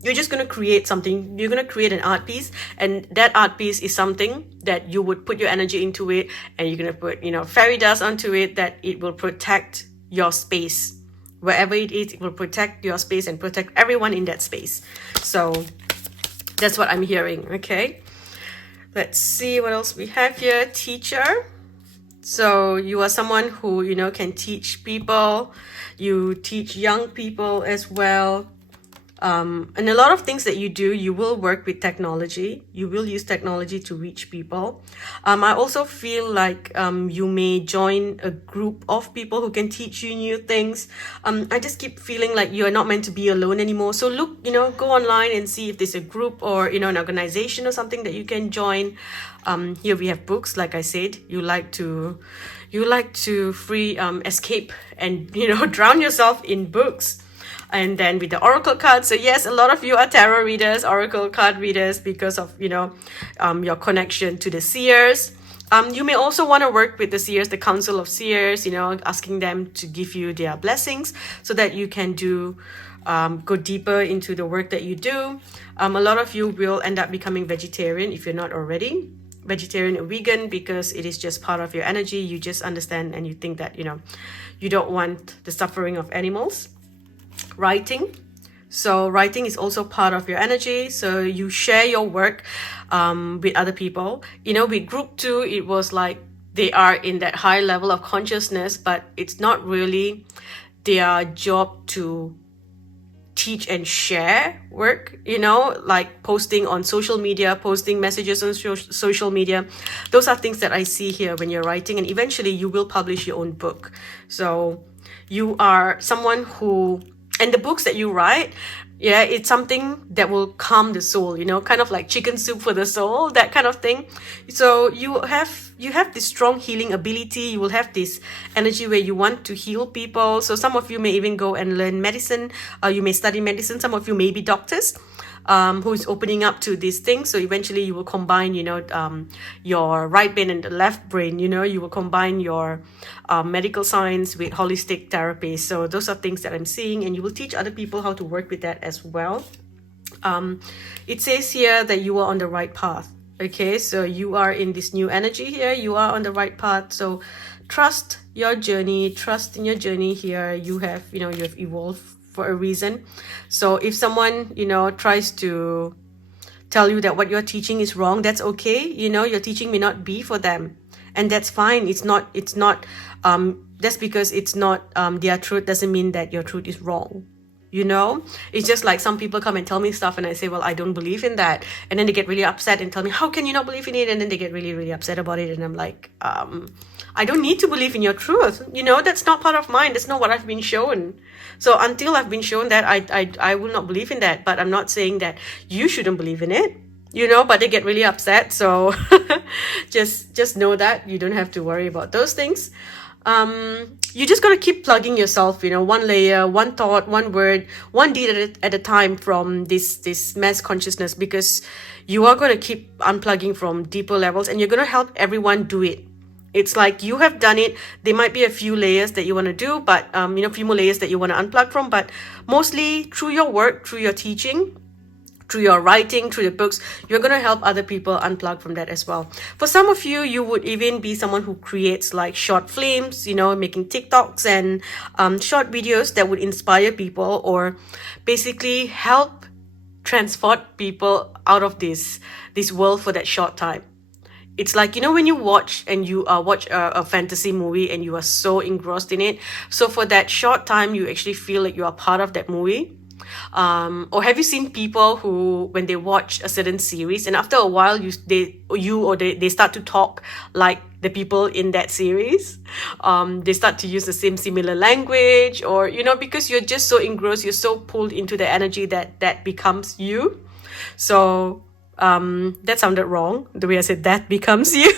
You're just going to create something. You're going to create an art piece, and that art piece is something that you would put your energy into it, and you're going to put, fairy dust onto it, that it will protect your space. Wherever it is, it will protect your space and protect everyone in that space. So that's what I'm hearing, okay? Let's see what else we have here. Teacher. So you are someone who, can teach people. You teach young people as well. And a lot of things that you do, you will work with technology. You will use technology to reach people. I also feel like you may join a group of people who can teach you new things. I just keep feeling like you're not meant to be alone anymore. So look, go online and see if there's a group or, an organization or something that you can join. Here we have books. Like I said, you like to escape and, drown yourself in books. And then with the oracle cards, so yes, a lot of you are tarot readers, oracle card readers, because of your connection to the seers. You may also want to work with the seers, the council of seers, you know, asking them to give you their blessings so that you can go deeper into the work that you do. A lot of you will end up becoming vegetarian if you're not already vegetarian or vegan, because it is just part of your energy. You just understand and you think that, you know, you don't want the suffering of animals. Writing. So writing is also part of your energy. So you share your work with other people. You know, with group 2, it was like they are in that high level of consciousness, but it's not really their job to teach and share work, you know, like posting on social media, posting messages on social media. Those are things that I see here when you're writing, and eventually you will publish your own book. So you are someone who, and the books that you write, yeah, it's something that will calm the soul, you know, kind of like chicken soup for the soul, that kind of thing. So you have this strong healing ability. You will have this energy where you want to heal people. So some of you may even go and learn medicine. You may study medicine. Some of you may be doctors who is opening up to these things. So eventually you will combine, you know, your right brain and the left brain, you know, you will combine your medical science with holistic therapy. So those are things that I'm seeing, and you will teach other people how to work with that as well. It says here that you are on the right path. Okay, so you are in this new energy here. You are on the right path. So trust your journey, trust in your journey here. You have, you know, you have evolved for a reason. So if someone, you know, tries to tell you that what you're teaching is wrong, that's okay. You know, your teaching may not be for them, and that's fine. It's not just because it's not their truth doesn't mean that your truth is wrong. You know, it's just like some people come and tell me stuff and I say, well, I don't believe in that. And then they get really upset and tell me, how can you not believe in it? And then they get really, really upset about it. And I'm like, I don't need to believe in your truth. You know, that's not part of mine. That's not what I've been shown. So until I've been shown that, I will not believe in that. But I'm not saying that you shouldn't believe in it, you know, but they get really upset. So just know that you don't have to worry about those things. You just got to keep plugging yourself, you know, one layer, one thought, one word, one deed at a time from this mass consciousness, because you are going to keep unplugging from deeper levels, and you're going to help everyone do it. It's like you have done it. There might be a few layers that you want to do, but, you know, a few more layers that you want to unplug from, but mostly through your work, through your teaching, through your writing, through the books, you're going to help other people unplug from that as well. For some of you, you would even be someone who creates like short films, you know, making TikToks and short videos that would inspire people, or basically help transport people out of this world for that short time. It's like, you know, when you watch and you watch a fantasy movie and you are so engrossed in it. So for that short time, you actually feel like you are part of that movie. Or have you seen people who, when they watch a certain series and after a while they start to talk like the people in that series? They start to use the same similar language, or, you know, because you're just so engrossed, you're so pulled into the energy that becomes you. So that sounded wrong, the way I said that becomes you.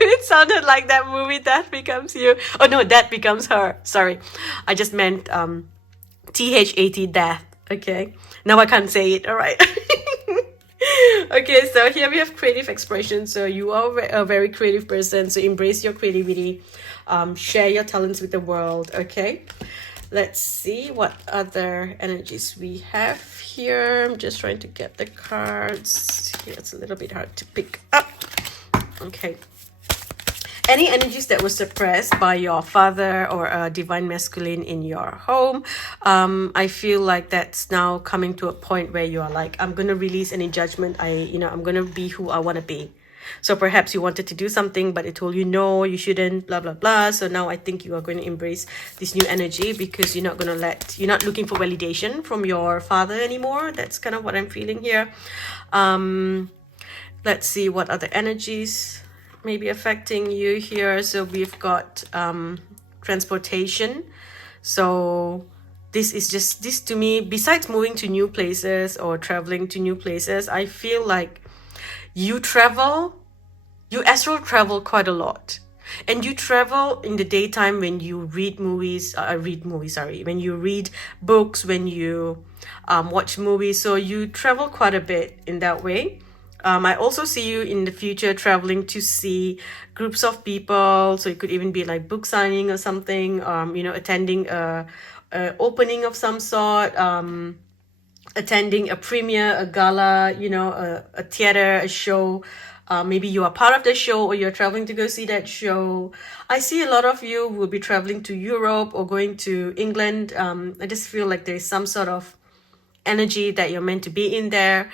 It sounded like that movie, That Becomes You. Oh no, That Becomes Her. Sorry, I just meant THAT, death. Okay, now I can't say it. All right. Okay, so here we have creative expression. So you are a very creative person, so embrace your creativity, share your talents with the world. Okay, let's see what other energies we have here. I'm just trying to get the cards here. It's a little bit hard to pick up. Okay, any energies that were suppressed by your father or a divine masculine in your home, I feel like that's now coming to a point where you are like, I'm going to release any judgment. I'm going to be who I want to be. So perhaps you wanted to do something, but it told you, no, you shouldn't, blah, blah, blah. So now I think you are going to embrace this new energy, because you're not looking for validation from your father anymore. That's kind of what I'm feeling here. Let's see what other energies may be affecting you here. So we've got transportation. So this to me, besides moving to new places or traveling to new places, I feel like you astral travel quite a lot. And you travel in the daytime when you read movies, when you read books, when you watch movies. So you travel quite a bit in that way. I also see you in the future traveling to see groups of people. So it could even be like book signing or something, attending a opening of some sort, attending a premiere, a gala, a theater, a show. Maybe you are part of the show or you're traveling to go see that show. I see a lot of you will be traveling to Europe or going to England. I just feel like there's some sort of energy that you're meant to be in there.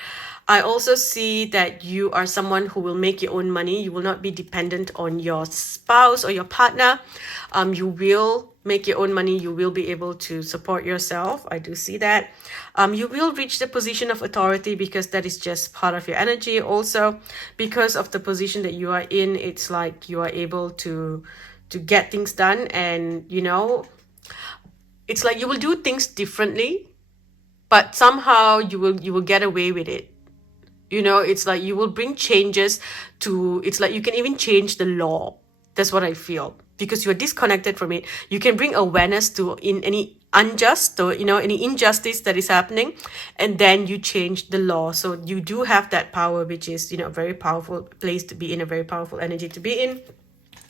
I also see that you are someone who will make your own money. You will not be dependent on your spouse or your partner. You will make your own money. You will be able to support yourself. I do see that. You will reach the position of authority because that is just part of your energy. Also, because of the position that you are in, it's like you are able to get things done, and it's like you will do things differently, but somehow you will get away with it. It's like you will bring changes to, it's like you can even change the law. That's what I feel, because you're disconnected from it. You can bring awareness to in any unjust or any injustice that is happening, and then you change the law. So you do have that power, which is a very powerful place to be in, a very powerful energy to be in.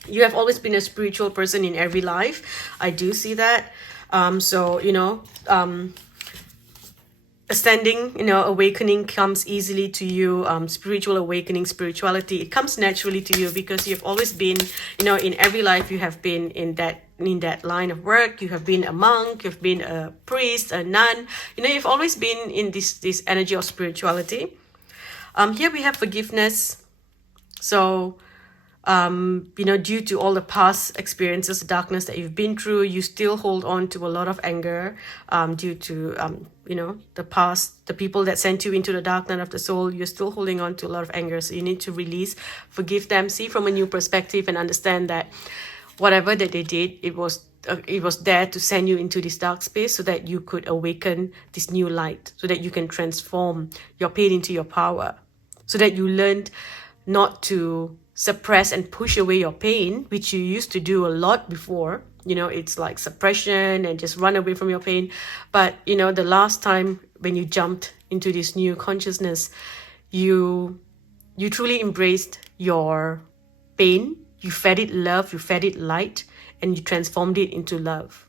You have always been a spiritual person in every life. I do see that. Ascending, awakening comes easily to you. Spiritual awakening, spirituality, it comes naturally to you because you've always been, in every life you have been in that line of work. You have been a monk, you've been a priest, a nun. You've always been in this energy of spirituality. Here we have forgiveness. So due to all the past experiences, the darkness that you've been through, you still hold on to a lot of anger due to, the past, the people that sent you into the dark night of the soul. You're still holding on to a lot of anger. So you need to release, forgive them, see from a new perspective, and understand that whatever that they did, it was there to send you into this dark space so that you could awaken this new light, so that you can transform your pain into your power, so that you learned not to suppress and push away your pain, which you used to do a lot before. It's like suppression and just run away from your pain. But the last time when you jumped into this new consciousness, you truly embraced your pain. You fed it love, you fed it light, and you transformed it into love.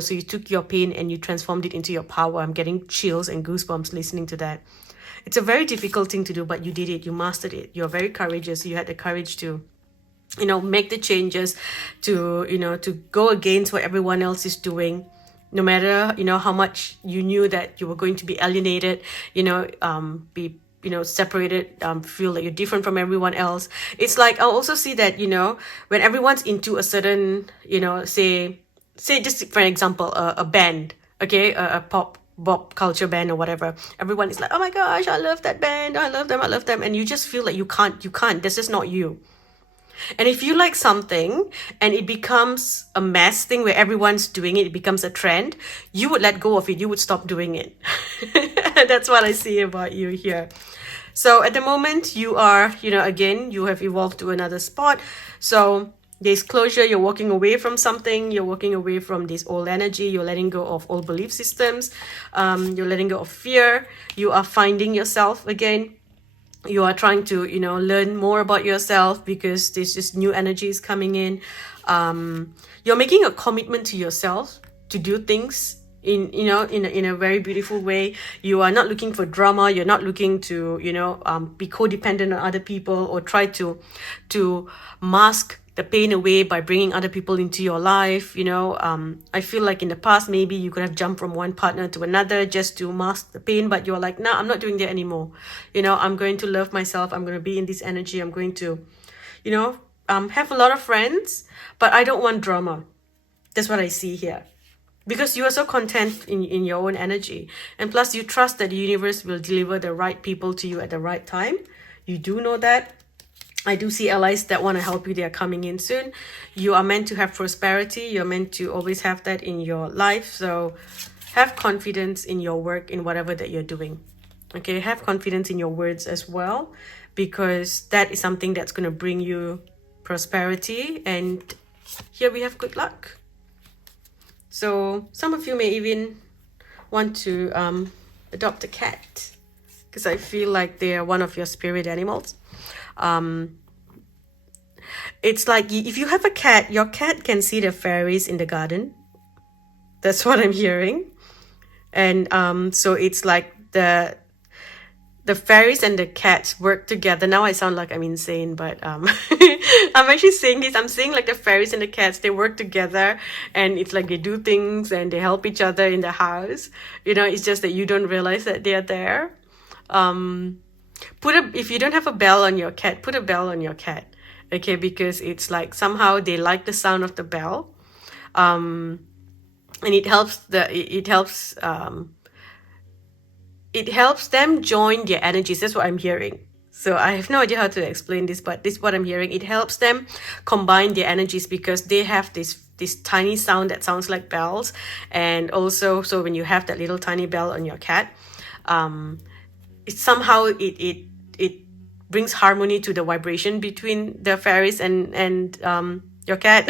So you took your pain and you transformed it into your power. I'm getting chills and goosebumps listening to that. It's a very difficult thing to do, but you did it. You mastered it. You're very courageous. You had the courage to, make the changes, to go against what everyone else is doing. No matter, how much you knew that you were going to be alienated, be, separated, feel that you're different from everyone else. It's like, I'll also see that, when everyone's into a certain, say just for example, a band, okay, a pop culture band or whatever, everyone is like, oh my gosh, I love that band, I love them, and you just feel like you can't, this is not you. And if you like something and it becomes a mass thing where everyone's doing it, it becomes a trend, you would let go of it, you would stop doing it. That's what I see about you here. So at the moment you are, again, you have evolved to another spot. So there's closure, you're walking away from something, you're walking away from this old energy, you're letting go of old belief systems, you're letting go of fear, you are finding yourself again, you are trying to, learn more about yourself because there's just new energies coming in. You're making a commitment to yourself to do things in a very beautiful way. You are not looking for drama, you're not looking to, be codependent on other people or try to mask the pain away by bringing other people into your life. I feel like in the past, maybe you could have jumped from one partner to another just to mask the pain, but you're like, nah, I'm not doing that anymore. I'm going to love myself. I'm going to be in this energy. I'm going to, have a lot of friends, but I don't want drama. That's what I see here. Because you are so content in your own energy. And plus you trust that the universe will deliver the right people to you at the right time. You do know that. I do see allies that want to help you. They are coming in soon. You are meant to have prosperity. You're meant to always have that in your life. So have confidence in your work, in whatever that you're doing. Okay, have confidence in your words as well, because that is something that's going to bring you prosperity. And here we have good luck. So some of you may even want to adopt a cat. because I feel like they are one of your spirit animals. It's like if you have a cat, your cat can see the fairies in the garden. That's what I'm hearing. And so it's like the fairies and the cats work together. Now I sound like I'm insane, but I'm actually saying this. I'm saying like the fairies and the cats, they work together, and it's like they do things and they help each other in the house. It's just that you don't realize that they're there. If you don't have a bell on your cat, put a bell on your cat. Okay, because it's like somehow they like the sound of the bell. And it helps them join their energies. That's what I'm hearing. So I have no idea how to explain this, but this is what I'm hearing. It helps them combine their energies because they have this tiny sound that sounds like bells. And also, so when you have that little tiny bell on your cat, it brings harmony to the vibration between the fairies and your cat.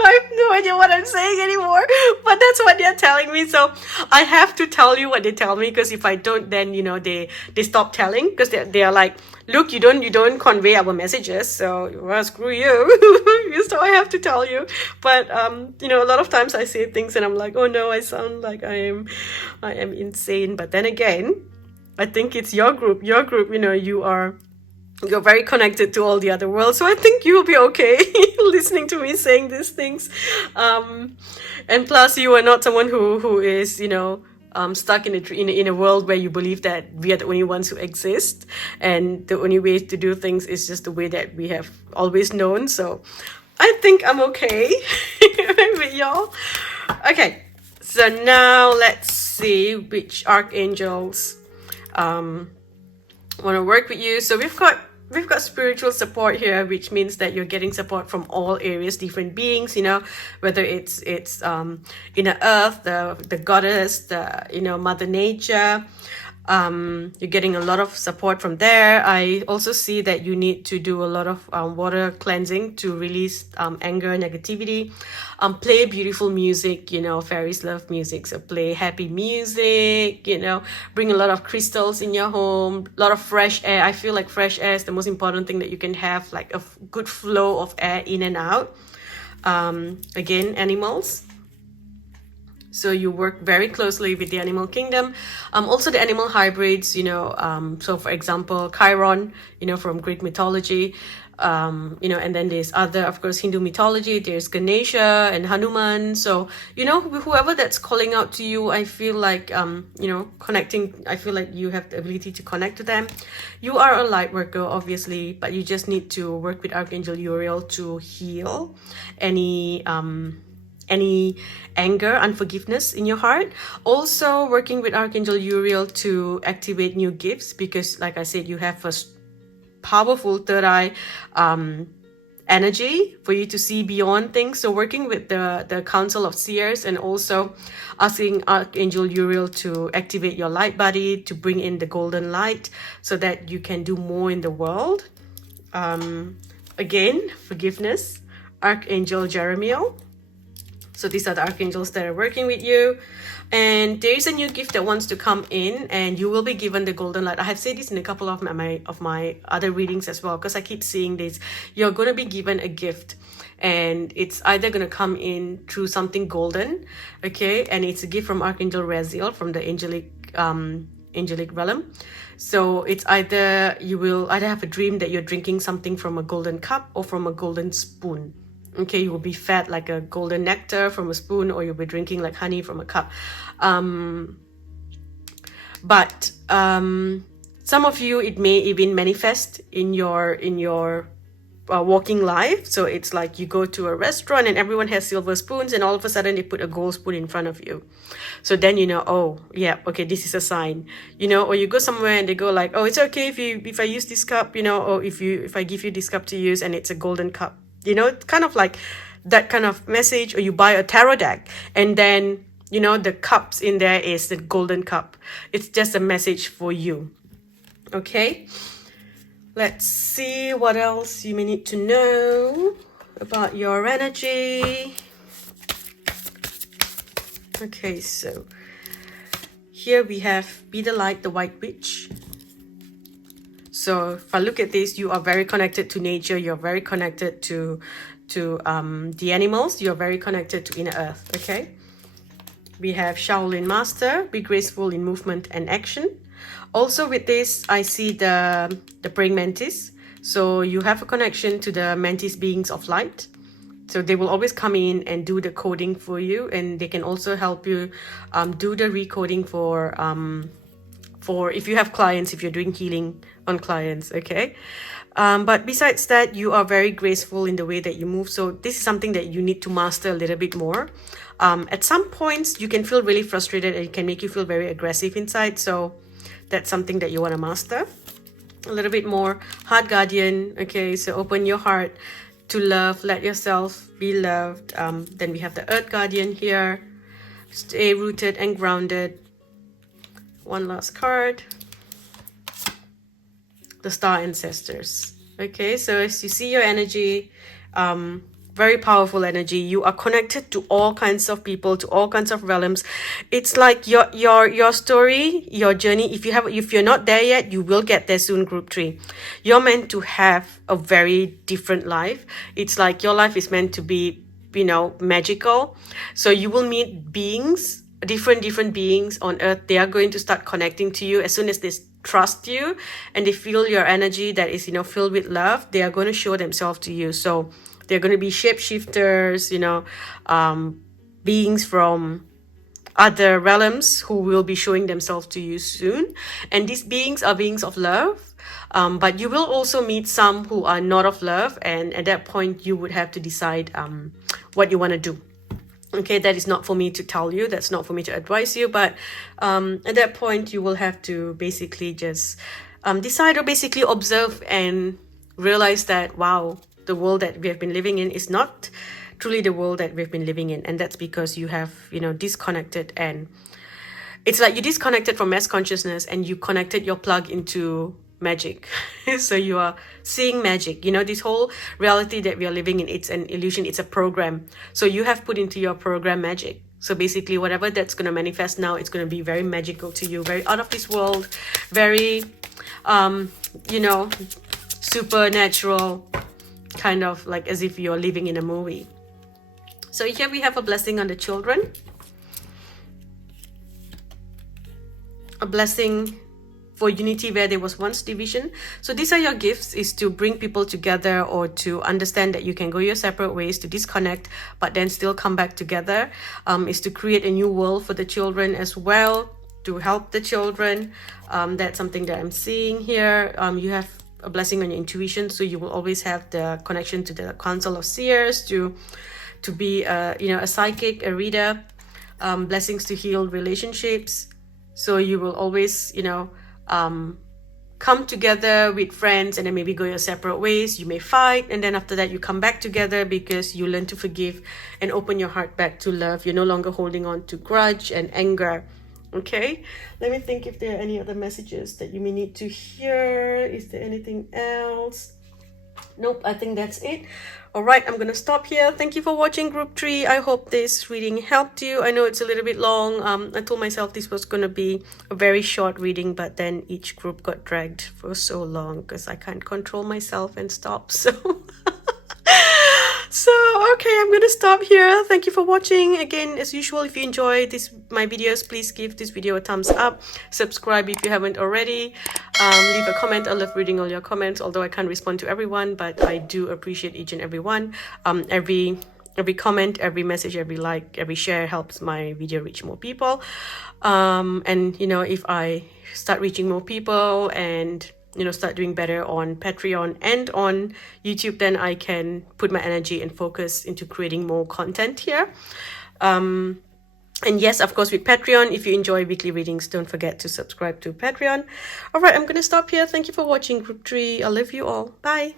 I have no idea what I'm saying anymore, but that's what they're telling me. So I have to tell you what they tell me, because if I don't, then they stop telling, because they're like, look, you don't convey our messages, so well, screw you. So I have to tell you. But a lot of times I say things and I'm like, oh no, I sound like I am insane. But then again, I think it's your group. You're very connected to all the other worlds, so I think you'll be okay listening to me saying these things. And plus, you are not someone who is stuck in a world where you believe that we are the only ones who exist, and the only way to do things is just the way that we have always known. So I think I'm okay with y'all. Okay, so now let's see which archangels want to work with you. So we've got spiritual support here, which means that you're getting support from all areas, different beings, whether it's inner earth, the goddess, Mother Nature. You're getting a lot of support from there. I also see that you need to do a lot of water cleansing to release anger, negativity. Play beautiful music. Fairies love music, so play happy music. Bring a lot of crystals in your home, a lot of fresh air. I feel like fresh air is the most important thing that you can have, like a good flow of air in and out. Again, animals. So you work very closely with the animal kingdom. Also the animal hybrids, so for example, Chiron, from Greek mythology, and then there's other, of course, Hindu mythology, there's Ganesha and Hanuman. So, whoever that's calling out to you, I feel like, connecting, I feel like you have the ability to connect to them. You are a light worker, obviously, but you just need to work with Archangel Uriel to heal any anger, unforgiveness in your heart. Also working with Archangel Uriel to activate new gifts, because like I said, you have a powerful third eye energy for you to see beyond things. So working with the Council of Seers, and also asking Archangel Uriel to activate your light body, to bring in the golden light so that you can do more in the world. Again, forgiveness, Archangel Jeremiel. So these are the archangels that are working with you. And there is a new gift that wants to come in, and you will be given the golden light. I have said this in a couple of my other readings as well, because I keep seeing this. You're going to be given a gift, and it's either going to come in through something golden, okay? And it's a gift from Archangel Raziel, from the angelic realm. So it's you will either have a dream that you're drinking something from a golden cup or from a golden spoon. Okay, you will be fed like a golden nectar from a spoon, or you'll be drinking like honey from a cup. But some of you, it may even manifest in your walking life. So it's like you go to a restaurant and everyone has silver spoons, and all of a sudden they put a gold spoon in front of you. So then oh yeah, okay, this is a sign. Or you go somewhere and they go like, oh, it's okay if I use this cup, or if I give you this cup to use and it's a golden cup. Kind of like that kind of message. Or you buy a tarot deck and then the cups in there is the golden cup. It's just a message for you. Okay, let's see what else you may need to know about your energy. Okay, so Here we have Be the Light, the White Witch. So if I look at this, you are very connected to nature. You're very connected to the animals. You're very connected to inner earth. Okay. We have Shaolin Master. Be graceful in movement and action. Also with this, I see the praying mantis. So you have a connection to the mantis beings of light. So they will always come in and do the coding for you, and they can also help you do the recoding for if you have clients, if you're doing healing on clients, okay? But besides that, you are very graceful in the way that you move. So this is something that you need to master a little bit more. At some points, you can feel really frustrated and it can make you feel very aggressive inside. So that's something that you want to master a little bit more. Heart Guardian, okay? So open your heart to love, let yourself be loved. Then we have the Earth Guardian here. Stay rooted and grounded. One last card. The Star Ancestors. Okay, so as you see your energy, very powerful energy. You are connected to all kinds of people, to all kinds of realms. It's like your story, your journey. If you're not there yet, you will get there soon, Group 3. You're meant to have a very different life. It's like your life is meant to be, you know, magical. So you will meet beings, different beings on earth. They are going to start connecting to you as soon as they trust you and they feel your energy that is, you know, filled with love. They are going to show themselves to you. So they're going to be shapeshifters, you know, beings from other realms who will be showing themselves to you soon. And these beings are beings of love. But you will also meet some who are not of love. And at that point, you would have to decide what you want to do. Okay, that is not for me to tell you. That's not for me to advise you. But at that point, you will have to basically just decide or basically observe and realize that, wow, the world that we have been living in is not truly the world that we've been living in. And that's because you have, you know, disconnected. And it's like you disconnected from mass consciousness and you connected your plug into magic. So you are seeing magic. You know, this whole reality that we are living in, it's an illusion, it's a program. So you have put into your program magic. So basically whatever that's going to manifest now, it's going to be very magical to you, very out of this world, very you know, supernatural, kind of like as if you're living in a movie. So here we have a blessing on the children, a blessing for unity where there was once division. So these are your gifts, is to bring people together or to understand that you can go your separate ways, to disconnect but then still come back together, is to create a new world for the children as well, to help the children. That's something that I'm seeing here. You have a blessing on your intuition, so you will always have the connection to the council of seers, to be you know, a psychic, a reader. Blessings to heal relationships, so you will always, you know, come together with friends and then maybe go your separate ways. You may fight and then after that you come back together because you learn to forgive and open your heart back to love. You're no longer holding on to grudge and anger. Okay, let me think if there are any other messages that you may need to hear. Is there anything else? Nope, I think that's it. All right, I'm gonna stop here. Thank you for watching, Group 3. I hope this reading helped you. I know it's a little bit long. I told myself this was gonna be a very short reading, but then each group got dragged for so long because I can't control myself and stop. So okay, I'm gonna stop here. Thank you for watching. Again, as usual, if you enjoy my videos, please give this video a thumbs up. Subscribe if you haven't already. Leave a comment. I love reading all your comments, although I can't respond to everyone, but I do appreciate each and every one. Every comment, every message, every like, every share helps my video reach more people. And you know, if I start reaching more people and, you know, start doing better on Patreon and on YouTube, then I can put my energy and focus into creating more content here. And yes, of course, with Patreon, if you enjoy weekly readings, don't forget to subscribe to Patreon. All right, I'm going to stop here. Thank you for watching, Group 3. I love you all. Bye.